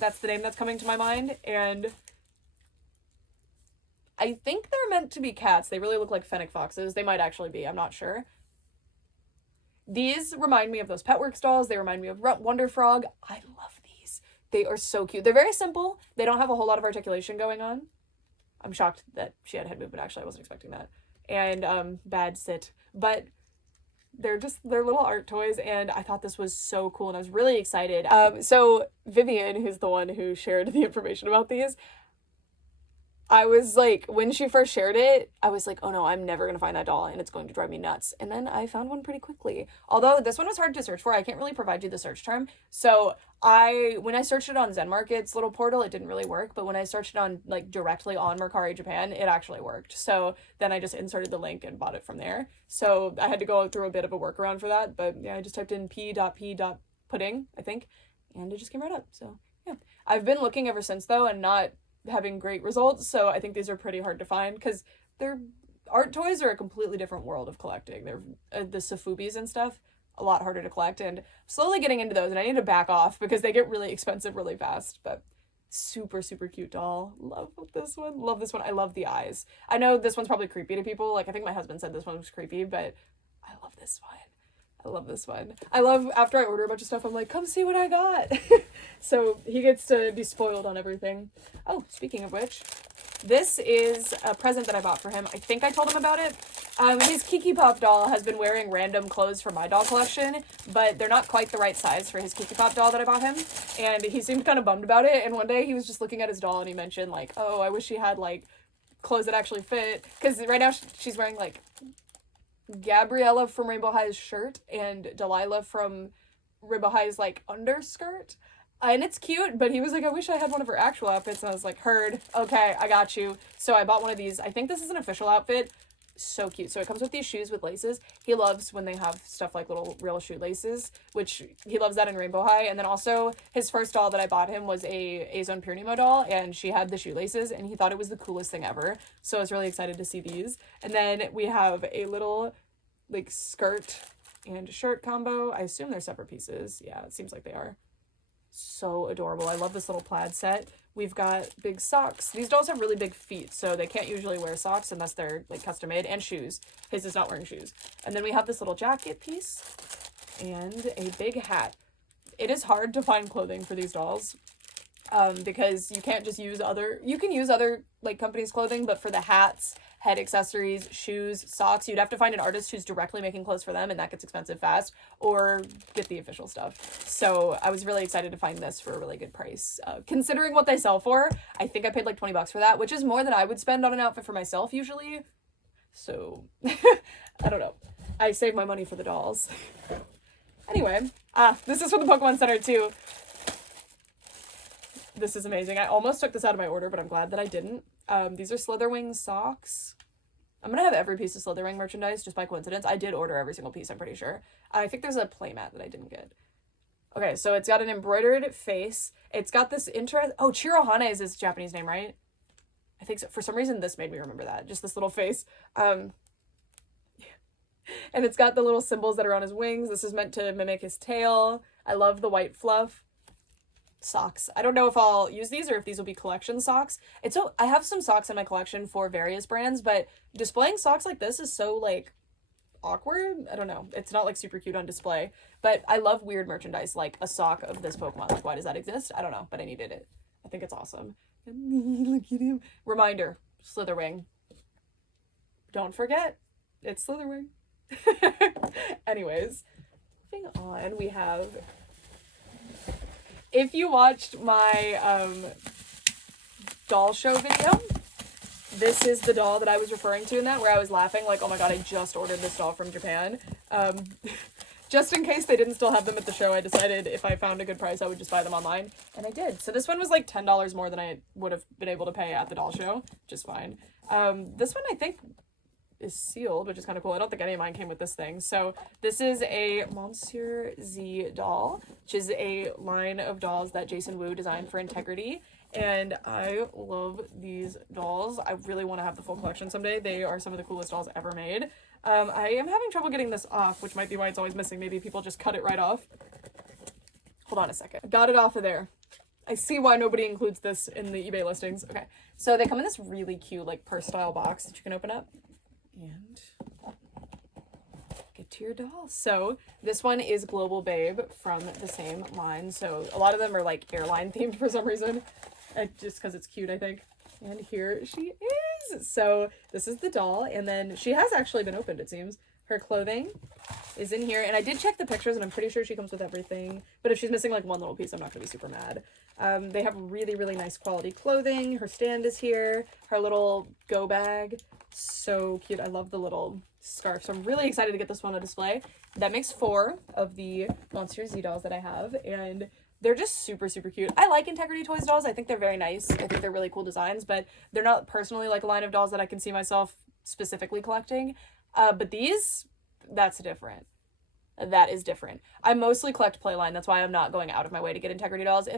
That's the name that's coming to my mind, and I think they're meant to be cats. They really look like fennec foxes. They might actually be, I'm not sure. These remind me of those Petworks dolls. They remind me of Wonder Frog. I love these. They are so cute. They're very simple. They don't have a whole lot of articulation going on. I'm shocked that she had head movement, actually. I wasn't expecting that. And bad sit. But they're little art toys, and I thought this was so cool, and I was really excited. So Vivian, who's the one who shared the information about these, I was like, when she first shared it, I was like, oh no, I'm never gonna find that doll and it's going to drive me nuts. And then I found one pretty quickly. Although this one was hard to search for, I can't really provide you the search term. So when I searched it on Zenmarket's little portal, it didn't really work. But when I searched it on like directly on Mercari Japan, it actually worked. So then I just inserted the link and bought it from there. So I had to go through a bit of a workaround for that. But yeah, I just typed in P.P.Pudding, I think, and it just came right up. So yeah, I've been looking ever since though, and not having great results, so I think these are pretty hard to find because they're art toys are a completely different world of collecting. They're the Safubis and stuff, a lot harder to collect, and I'm slowly getting into those, and I need to back off because they get really expensive really fast. But super cute doll. Love this one. Love this one. I love the eyes. I know this one's probably creepy to people. Like I think my husband said this one was creepy, but I love this one. I love this one. I love, after I order a bunch of stuff, I'm like, come see what I got. So he gets to be spoiled on everything. Oh, speaking of which, this is a present that I bought for him. I think I told him about it. His Kikipop doll has been wearing random clothes from my doll collection, but they're not quite the right size for his Kikipop doll that I bought him. And he seemed kind of bummed about it. And one day he was just looking at his doll and he mentioned like, oh, I wish she had like clothes that actually fit. Because right now she's wearing like Gabriella from Rainbow High's shirt and Delilah from Rainbow High's like underskirt, and it's cute, but he was like, I wish I had one of her actual outfits, and I was like, heard, okay, I got you. So I bought one of these. I think this is an official outfit. So cute. So it comes with these shoes with laces. He loves when they have stuff like little real shoelaces, which he loves that in Rainbow High. And then also his first doll that I bought him was a Zone Pure Nemo doll, and she had the shoelaces and he thought it was the coolest thing ever. So I was really excited to see these. And then we have a little like skirt and shirt combo. I assume they're separate pieces. Yeah, it seems like they are. So adorable. I love this little plaid set. We've got big socks. These dolls have really big feet, so they can't usually wear socks unless they're like custom made, and shoes. His is not wearing shoes. And then we have this little jacket piece and a big hat. It is hard to find clothing for these dolls because you can't just use you can use other like companies' clothing, but for the hats, head accessories, shoes, socks, you'd have to find an artist who's directly making clothes for them, and that gets expensive fast, or get the official stuff. So I was really excited to find this for a really good price. Considering what they sell for, I think I paid like 20 bucks for that, which is more than I would spend on an outfit for myself usually. So I don't know. I save my money for the dolls. Anyway, this is from the Pokemon Center too. This is amazing. I almost took this out of my order, but I'm glad that I didn't. These are Slitherwing socks. I'm gonna have every piece of Slitherwing merchandise just by coincidence. I did order every single piece, I'm pretty sure. I think there's a playmat that I didn't get. Okay, so it's got an embroidered face. It's got this oh, Chirohane is his Japanese name, right? I think so. For some reason, this made me remember that. Just this little face. And it's got the little symbols that are on his wings. This is meant to mimic his tail. I love the white fluff. Socks. I don't know if I'll use these or if these will be collection socks. I have some socks in my collection for various brands, but displaying socks like this is so like awkward. I don't know. It's not like super cute on display, but I love weird merchandise like a sock of this Pokemon. Like, why does that exist? I don't know, but I needed it. I think it's awesome. Look at him. Reminder, Slitherwing. Don't forget, it's Slitherwing. Anyways, moving on, we have, if you watched my doll show video, this is the doll that I was referring to in that, where I was laughing like, oh my god, I just ordered this doll from Japan. Just in case they didn't still have them at the show, I decided if I found a good price, I would just buy them online. And I did. So this one was like $10 more than I would have been able to pay at the doll show, which is fine. This one I think is sealed, which is kind of cool. I don't think any of mine came with this thing. So this is a Monsieur Z doll, which is a line of dolls that Jason Wu designed for Integrity. And I love these dolls. I really want to have the full collection someday. They are some of the coolest dolls ever made. I am having trouble getting this off, which might be why it's always missing. Maybe people just cut it right off. Hold on a second. Got it off of there. I see why nobody includes this in the eBay listings. Okay, so they come in this really cute, like, purse style box that you can open up. And get to your doll. So this one is Global Babe from the same line. So a lot of them are like airline themed for some reason, just because it's cute, I think. And here she is. So this is the doll, and then she has actually been opened, it seems. her clothing is in here. And I did check the pictures, and I'm pretty sure she comes with everything. But if she's missing like one little piece, I'm not going to be super mad. They have really, really nice quality clothing. Her stand is here. Her little go bag. So cute. I love the little scarf. So I'm really excited to get this one on display. That makes 4 of the Monsieur Z dolls that I have. And they're just super, super cute. I like Integrity Toys dolls. I think they're very nice. I think they're really cool designs. But they're not personally like a line of dolls that I can see myself specifically collecting. But these, that's different. That is different. I mostly collect Playline. That's why I'm not going out of my way to get Integrity dolls.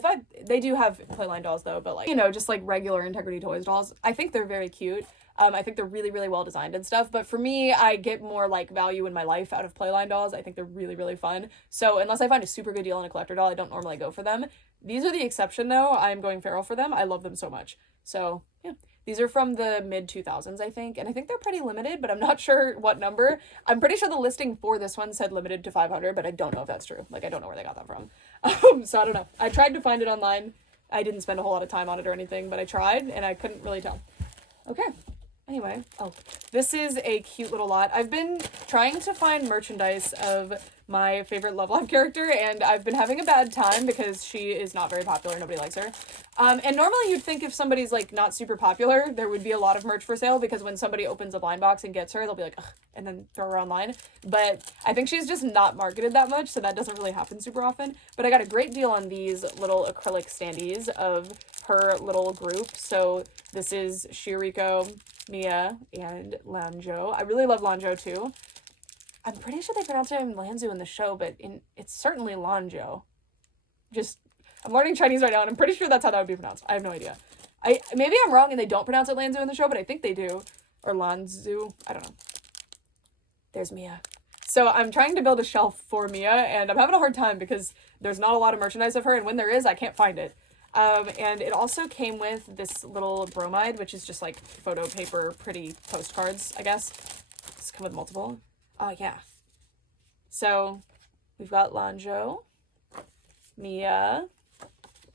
They do have Playline dolls though, but like, you know, just like regular Integrity Toys dolls. I think they're very cute. I think they're really, really well designed and stuff. But for me, I get more like value in my life out of Playline dolls. I think they're really, really fun. So unless I find a super good deal on a collector doll, I don't normally go for them. These are the exception though. I'm going feral for them. I love them so much. So yeah. These are from the mid-2000s, I think, and I think they're pretty limited, but I'm not sure what number. I'm pretty sure the listing for this one said limited to 500, but I don't know if that's true. Like, I don't know where they got that from. So I don't know. I tried to find it online. I didn't spend a whole lot of time on it or anything, but I tried, and I couldn't really tell. Okay. Anyway, this is a cute little lot. I've been trying to find merchandise of my favorite Love Live character, and I've been having a bad time because she is not very popular. Nobody likes her. And normally you'd think if somebody's like not super popular, there would be a lot of merch for sale, because when somebody opens a blind box and gets her, they'll be like, ugh, and then throw her online. But I think she's just not marketed that much, so that doesn't really happen super often. But I got a great deal on these little acrylic standees of her little group. So this is Shiriko, Mia, and Lanjo. I really love Lanjo too. I'm pretty sure they pronounce him Lanzu in the show, but it's certainly Lanjo. I'm learning Chinese right now, and I'm pretty sure that's how that would be pronounced. I have no idea. Maybe I'm wrong and they don't pronounce it Lanzu in the show, but I think they do. Or Lanzu. I don't know. There's Mia. So I'm trying to build a shelf for Mia, and I'm having a hard time because there's not a lot of merchandise of her, and when there is, I can't find it. And it also came with this little bromide, which is just like photo paper, pretty postcards, I guess. It's come with multiple. Oh, yeah. So we've got Lanjo, Mia,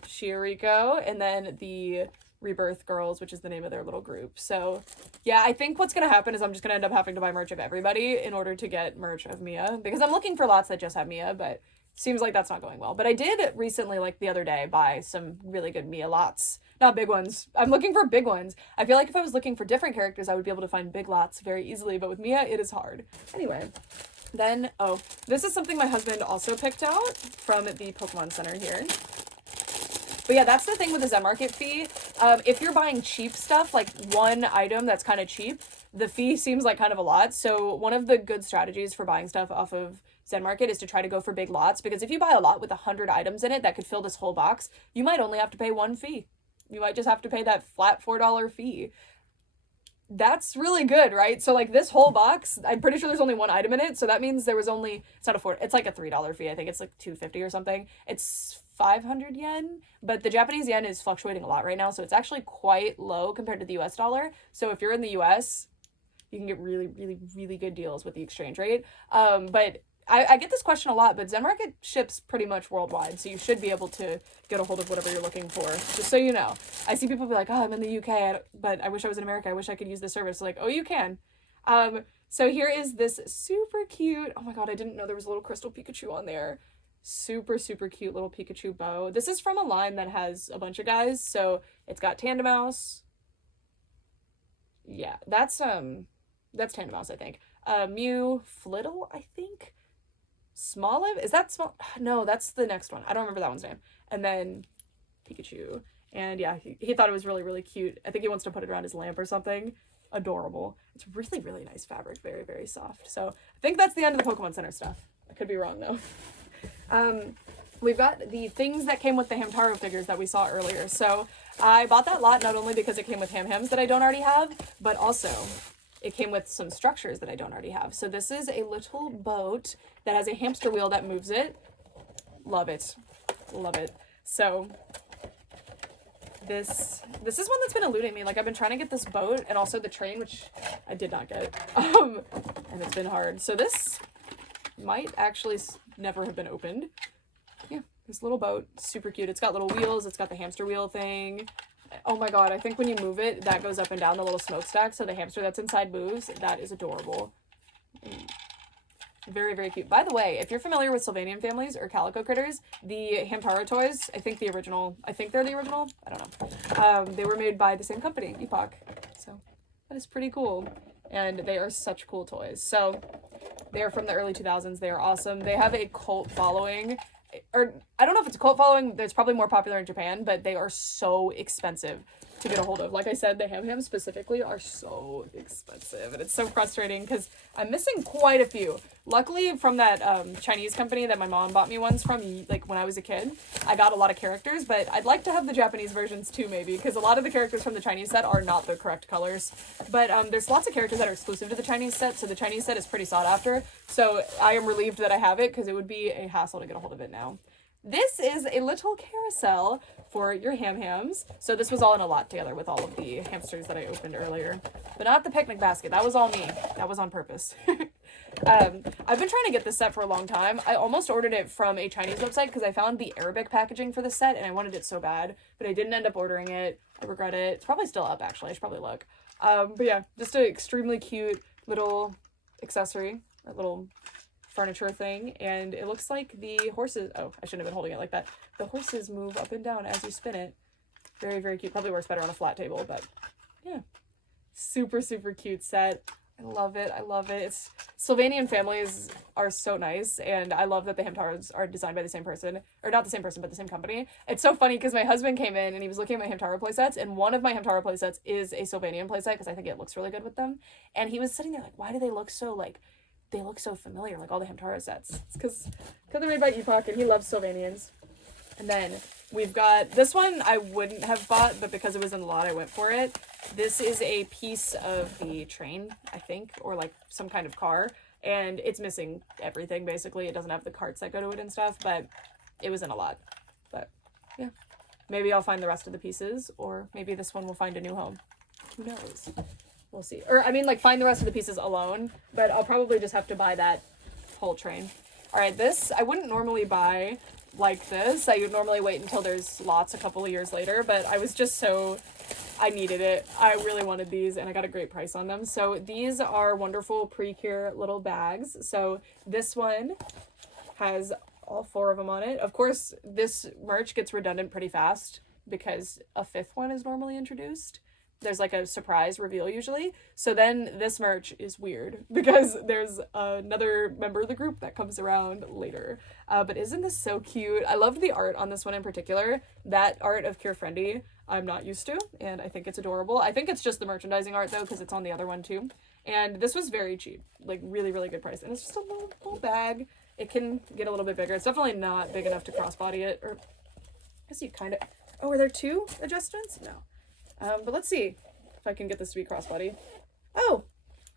Shiriko, and then the Rebirth Girls, which is the name of their little group. So yeah, I think what's going to happen is I'm just going to end up having to buy merch of everybody in order to get merch of Mia, because I'm looking for lots that just have Mia, but seems like that's not going well. But I did recently, like the other day, buy some really good Mia lots. Not big ones. I'm looking for big ones. I feel like if I was looking for different characters, I would be able to find big lots very easily. But with Mia, it is hard. Anyway, then, this is something my husband also picked out from the Pokemon Center here. But yeah, that's the thing with the Zenmarket fee. If you're buying cheap stuff, like one item that's kind of cheap, the fee seems like kind of a lot. So one of the good strategies for buying stuff off of Zenmarket is to try to go for big lots, because if you buy a lot with 100 items in it that could fill this whole box, you might only have to pay one fee. You might just have to pay that flat $4 fee. That's really good, right? So like this whole box, I'm pretty sure there's only one item in it, so that means there was only, it's not it's like a $3 fee. I think it's like $2.50 or something. It's 500 yen, but the Japanese yen is fluctuating a lot right now, so it's actually quite low compared to the US dollar. So if you're in the US, you can get really, really, really good deals with the exchange rate. But I get this question a lot, but Zenmarket ships pretty much worldwide, so you should be able to get a hold of whatever you're looking for, just so you know. I see people be like, oh, I'm in the UK, but I wish I was in America. I wish I could use this service. Like, oh, you can. So here is this super cute, oh my god, I didn't know there was a little crystal Pikachu on there. Super, super cute little Pikachu bow. This is from a line that has a bunch of guys, so it's got Tandemouse. Yeah, that's Tandemouse, I think. Mew, Flittle, I think. Smoliv? Is that small? No, that's the next one. I don't remember that one's name. And then Pikachu. And yeah, he thought it was really, really cute. I think he wants to put it around his lamp or something. Adorable. It's really, really nice fabric. Very, very soft. So I think that's the end of the Pokemon Center stuff. I could be wrong though. We've got the things that came with the Hamtaro figures that we saw earlier. So I bought that lot not only because it came with Ham-Hams that I don't already have, but also it came with some structures that I don't already have. So this is a little boat that has a hamster wheel that moves it. Love it. Love it. So this is one that's been eluding me. Like I've been trying to get this boat and also the train, which I did not get. And it's been hard. So this might actually never have been opened. Yeah, this little boat, super cute. It's got little wheels. It's got the hamster wheel thing. Oh my god, I think when you move it, that goes up and down the little smokestack, so the hamster that's inside moves. That is adorable. Very, very cute. By the way, if you're familiar with Sylvanian families or Calico Critters, the Hamtaro toys, I think they're the original. I don't know. They were made by the same company, Epoch. So that is pretty cool. And they are such cool toys. So they're from the early 2000s. They are awesome. They have a cult following. Or I don't know if it's a cult following. It's probably more popular in Japan, but they are so expensive to get a hold of. Like I said, the Ham specifically are so expensive, and it's so frustrating because I'm missing quite a few. Luckily, from that Chinese company that my mom bought me ones from, like when I was a kid, I got a lot of characters, but I'd like to have the Japanese versions too, maybe, because a lot of the characters from the Chinese set are not the correct colors. But there's lots of characters that are exclusive to the Chinese set, so the Chinese set is pretty sought after. So I am relieved that I have it, because it would be a hassle to get a hold of it now. This is a little carousel for your hams. So this was all in a lot together with all of the hamsters that I opened earlier. But not the picnic basket. That was all me. That was on purpose. I've been trying to get this set for a long time. I almost ordered it from a Chinese website because I found the Arabic packaging for the set and I wanted it so bad. But I didn't end up ordering it. I regret it. It's probably still up, actually. I should probably look. But yeah, just an extremely cute little accessory. A little furniture thing, and it looks like the horses, oh, I shouldn't have been holding it like that. The horses move up and down as you spin it. Very, very cute. Probably works better on a flat table, but yeah. Super, super cute set. I love it. I love it. It's Sylvanian families are so nice, and I love that the Hamtaros are designed by the same person, or not the same person, but the same company. It's so funny because my husband came in and he was looking at my Hamtaro playsets, and one of my Hamtaro playsets is a Sylvanian playset because I think it looks really good with them. And he was sitting there like, why do they look so like, they look so familiar, like all the Hamtaro sets? It's because they're made by Epoch, and he loves Sylvanians. And then we've got this one I wouldn't have bought, but because it was in the lot, I went for it. This is a piece of the train, I think, or like some kind of car, and it's missing everything, basically. It doesn't have the carts that go to it and stuff, but it was in a lot. But yeah, maybe I'll find the rest of the pieces, or maybe this one will find a new home. Who knows? We'll see. Or, I mean, like, find the rest of the pieces alone, but I'll probably just have to buy that whole train. Alright, this, I wouldn't normally buy like this. I would normally wait until there's lots a couple of years later, but I was just so, I needed it. I really wanted these, and I got a great price on them. So these are wonderful Precure little bags. So this one has all 4 of them on it. Of course, this merch gets redundant pretty fast because a 5th one is normally introduced. There's like a surprise reveal usually. So then this merch is weird because there's another member of the group that comes around later. But isn't this so cute? I loved the art on this one in particular. That art of Cure Friendly I'm not used to, and I think it's adorable. I think it's just the merchandising art though, because it's on the other one too. And this was very cheap, like really, really good price. And it's just a little bag. It can get a little bit bigger. It's definitely not big enough to crossbody it, or I guess you kind of, oh, are there 2 adjustments? No. But let's see if I can get this to be crossbody. Oh,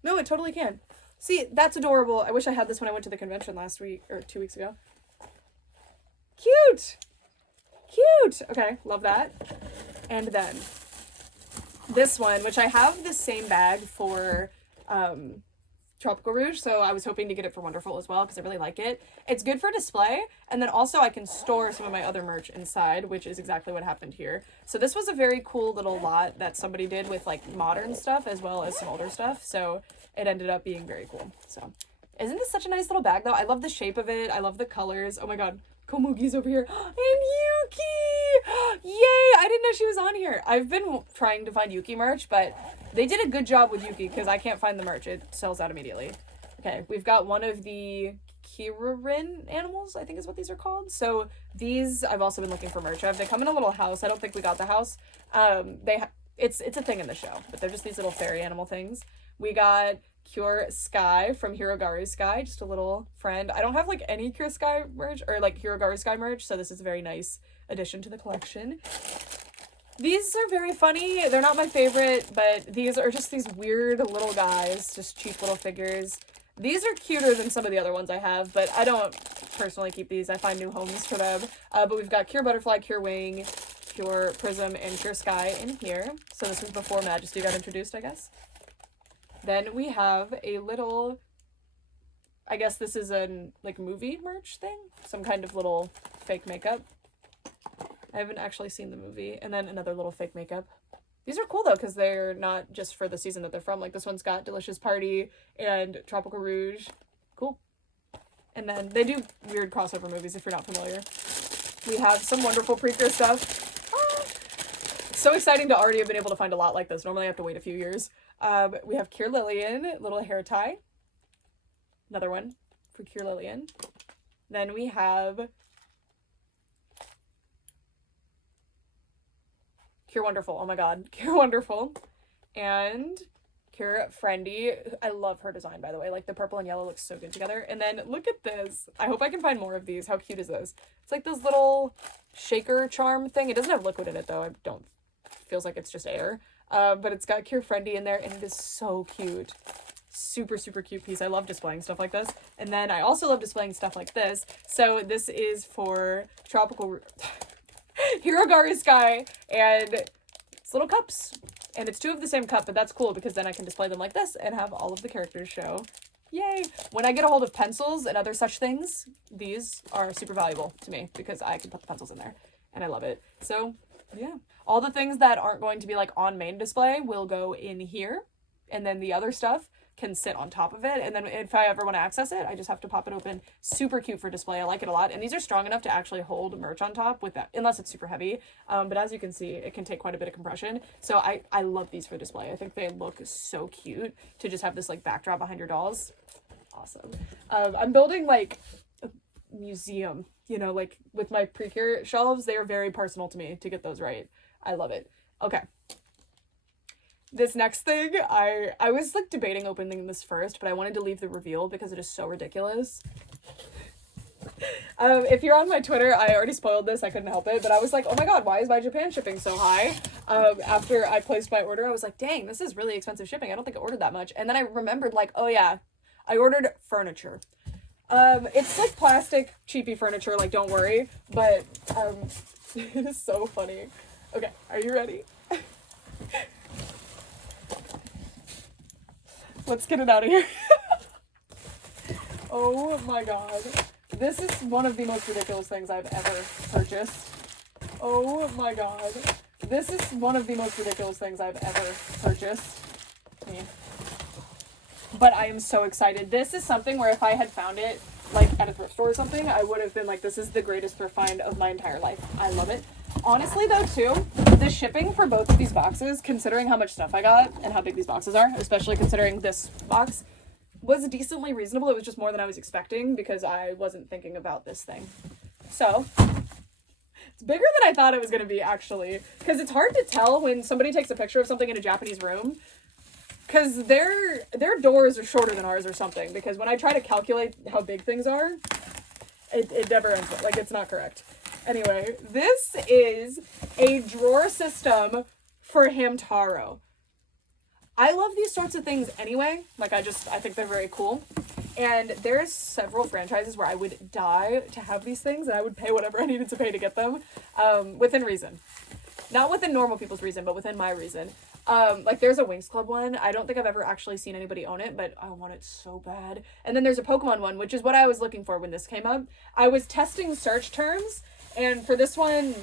no, it totally can. See, that's adorable. I wish I had this when I went to the convention last week, or 2 weeks ago. Cute! Cute! Okay, love that. And then this one, which I have the same bag for, Tropical Rouge, so I was hoping to get it for Wonderful as well because I really like it. It's good for display, and then also I can store some of my other merch inside, which is exactly what happened here. So this was a very cool little lot that somebody did with like modern stuff as well as some older stuff, so it ended up being very cool. So isn't this such a nice little bag though? I love the shape of it. I love the colors. Oh my god, Komugi's over here. And Yuki! Yay! I didn't know she was on here. I've been trying to find Yuki merch, but they did a good job with Yuki because I can't find the merch. It sells out immediately. Okay, we've got one of the Kirin animals, I think is what these are called. So these I've also been looking for merch of. They come in a little house. I don't think we got the house. It's a thing in the show, but they're just these little fairy animal things. We got Cure Sky from Hirogaru Sky, just a little friend. I don't have like any Cure Sky merch or like Hirogaru Sky merch, so this is a very nice addition to the collection. These are very funny. They're not my favorite, but these are just these weird little guys, just cheap little figures. These are cuter than some of the other ones I have, but I don't personally keep these. I find new homes for them. But we've got Cure Butterfly, Cure Wing, Cure Prism, and Cure Sky in here. So this was before Majesty got introduced, I guess. Then we have a little, I guess this is a like movie merch thing. Some kind of little fake makeup. I haven't actually seen the movie. And then another little fake makeup. These are cool though, because they're not just for the season that they're from. Like this one's got Delicious Party and Tropical Rouge. Cool. And then they do weird crossover movies if you're not familiar. We have some wonderful Precure stuff. So exciting to already have been able to find a lot like this. Normally I have to wait a few years. We have Cure Lillian, little hair tie. Another one for Cure Lillian. Then we have Cure Wonderful. Oh my god. Cure Wonderful. And Cure Friendy. I love her design, by the way. Like, the purple and yellow looks so good together. And then look at this. I hope I can find more of these. How cute is this? It's like this little shaker charm thing. It doesn't have liquid in it, though. Feels like it's just air. But it's got Cure Friendy in there, and it is so cute. Super, super cute piece. I love displaying stuff like this. And then I also love displaying stuff like this. So this is for Tropical Hirogaru Sky, and it's little cups. And it's two of the same cup, but that's cool because then I can display them like this and have all of the characters show. Yay! When I get a hold of pencils and other such things, these are super valuable to me because I can put the pencils in there, and I love it. So, yeah. All the things that aren't going to be, like, on main display will go in here, and then the other stuff can sit on top of it, and then if I ever want to access it, I just have to pop it open. Super cute for display. I like it a lot, and these are strong enough to actually hold merch on top with that, unless it's super heavy, but as you can see, it can take quite a bit of compression, so I love these for display. I think they look so cute to just have this, like, backdrop behind your dolls. Awesome. I'm building, like, a museum, you know, like, with my Precure shelves. They are very personal to me to get those right. I love it. Okay. This next thing, I was, like, debating opening this first, but I wanted to leave the reveal because it is so ridiculous. If you're on my Twitter, I already spoiled this, I couldn't help it, but I was like, oh my god, why is my Japan shipping so high? After I placed my order, I was like, dang, this is really expensive shipping. I don't think I ordered that much. And then I remembered, like, oh yeah, I ordered furniture. It's, like, plastic, cheapy furniture, like, don't worry, but, it is so funny. Okay, are you ready? Let's get it out of here. Oh my god. This is one of the most ridiculous things I've ever purchased. Oh my god. This is one of the most ridiculous things I've ever purchased. But I am so excited. This is something where if I had found it, like, at a thrift store or something, I would have been like, this is the greatest thrift find of my entire life. I love it. Honestly, though, too, the shipping for both of these boxes, considering how much stuff I got and how big these boxes are, especially considering this box, was decently reasonable. It was just more than I was expecting because I wasn't thinking about this thing. So, it's bigger than I thought it was going to be, actually, because it's hard to tell when somebody takes a picture of something in a Japanese room, because their doors are shorter than ours or something, because when I try to calculate how big things are, it never ends up, like, it's not correct. Anyway, this is a drawer system for Hamtaro. I love these sorts of things anyway. Like, I think they're very cool. And there's several franchises where I would die to have these things, and I would pay whatever I needed to pay to get them, within reason. Not within normal people's reason, but within my reason. Like, there's a Winx Club one. I don't think I've ever actually seen anybody own it, but I want it so bad. And then there's a Pokemon one, which is what I was looking for when this came up. I was testing search terms, and for this one,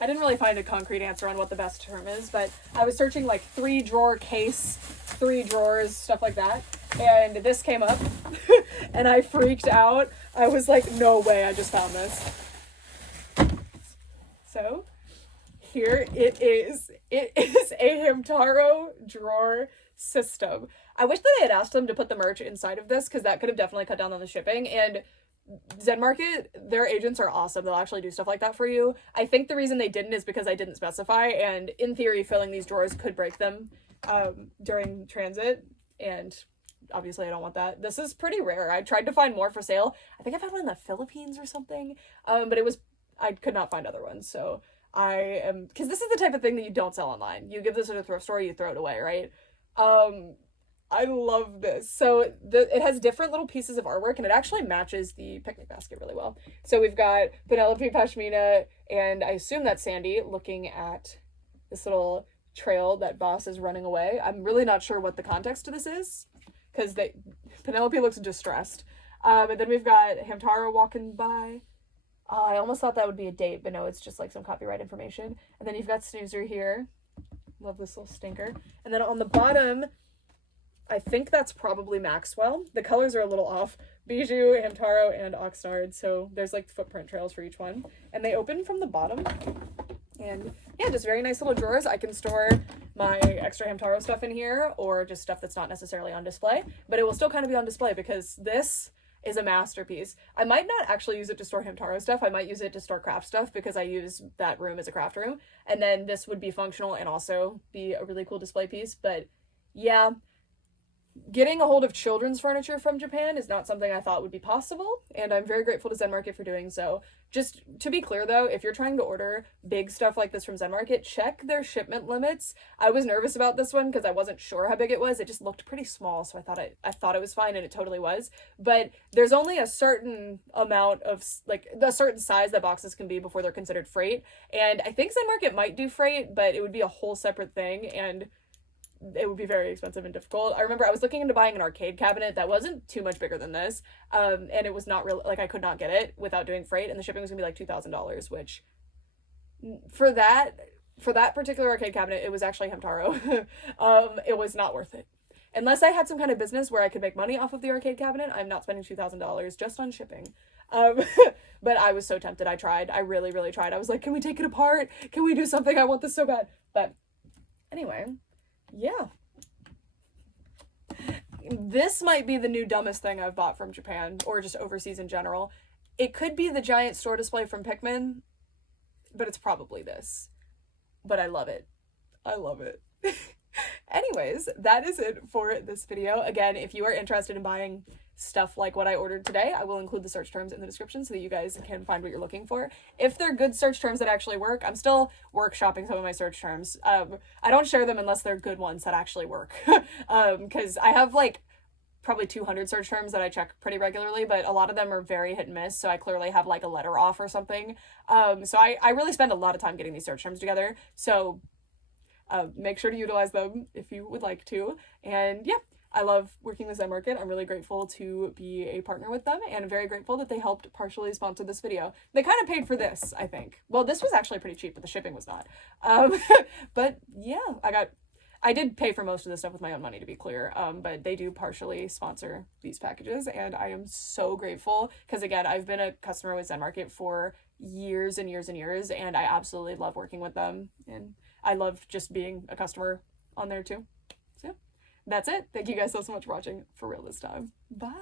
I didn't really find a concrete answer on what the best term is, but I was searching, like, 3-drawer case, 3 drawers, stuff like that, and this came up, and I freaked out. I was like, no way, I just found this. So, here it is. It is a Hamtaro drawer system. I wish that I had asked them to put the merch inside of this, because that could have definitely cut down on the shipping, and Zenmarket, their agents are awesome. They'll actually do stuff like that for you. I think the reason they didn't is because I didn't specify, and in theory, filling these drawers could break them during transit, and obviously I don't want that. This is pretty rare. I tried to find more for sale. I think I found one in the Philippines or something, but I could not find other ones, so because this is the type of thing that you don't sell online. You give this at a thrift store, you throw it away, right? I love this. So it has different little pieces of artwork, and it actually matches the picnic basket really well. So we've got Penelope, Pashmina, and I assume that's Sandy looking at this little trail that Boss is running away. I'm really not sure what the context to this is, because Penelope looks distressed. And then we've got Hamtaro walking by. I almost thought that would be a date, but no, it's just like some copyright information. And then you've got Snoozer here. Love this little stinker. And then on the bottom, I think that's probably Maxwell. The colors are a little off, Bijou, Hamtaro, and Oxnard. So there's like footprint trails for each one. And they open from the bottom. And yeah, just very nice little drawers. I can store my extra Hamtaro stuff in here, or just stuff that's not necessarily on display. But it will still kind of be on display because this is a masterpiece. I might not actually use it to store Hamtaro stuff. I might use it to store craft stuff because I use that room as a craft room. And then this would be functional and also be a really cool display piece. But yeah, getting a hold of children's furniture from Japan is not something I thought would be possible, and I'm very grateful to Zenmarket for doing so. Just to be clear though, if you're trying to order big stuff like this from Zenmarket, check their shipment limits. I was nervous about this one because I wasn't sure how big it was. It just looked pretty small, so I thought it was fine, and it totally was. But there's only a certain amount of, like, a certain size that boxes can be before they're considered freight, and I think Zenmarket might do freight, but it would be a whole separate thing, and it would be very expensive and difficult. I remember I was looking into buying an arcade cabinet that wasn't too much bigger than this, and it was not really, like, I could not get it without doing freight, and the shipping was gonna be like $2,000, which for that particular arcade cabinet, it was actually Hamtaro. It was not worth it. Unless I had some kind of business where I could make money off of the arcade cabinet, I'm not spending $2,000 just on shipping. But I was so tempted. I tried. I really, really tried. I was like, can we take it apart? Can we do something? I want this so bad. But anyway, yeah. This might be the new dumbest thing I've bought from Japan, or just overseas in general. It could be the giant store display from Pikmin, but it's probably this. But I love it. I love it. Anyways, that is it for this video. Again, if you are interested in buying stuff like what I ordered today, I will include the search terms in the description so that you guys can find what you're looking for. If they're good search terms that actually work, I'm still workshopping some of my search terms. I don't share them unless they're good ones that actually work. Because I have like probably 200 search terms that I check pretty regularly, but a lot of them are very hit and miss, so I clearly have like a letter off or something. So I really spend a lot of time getting these search terms together, so make sure to utilize them if you would like to. And yeah, I love working with Zenmarket. I'm really grateful to be a partner with them, and I'm very grateful that they helped partially sponsor this video. They kind of paid for this, I think. Well, this was actually pretty cheap, but the shipping was not. But yeah, I did pay for most of this stuff with my own money, to be clear, but they do partially sponsor these packages, and I am so grateful because, again, I've been a customer with Zenmarket for years and years and years, and I absolutely love working with them, and I love just being a customer on there too. So that's it. Thank you guys so much for watching, for real this time. Bye.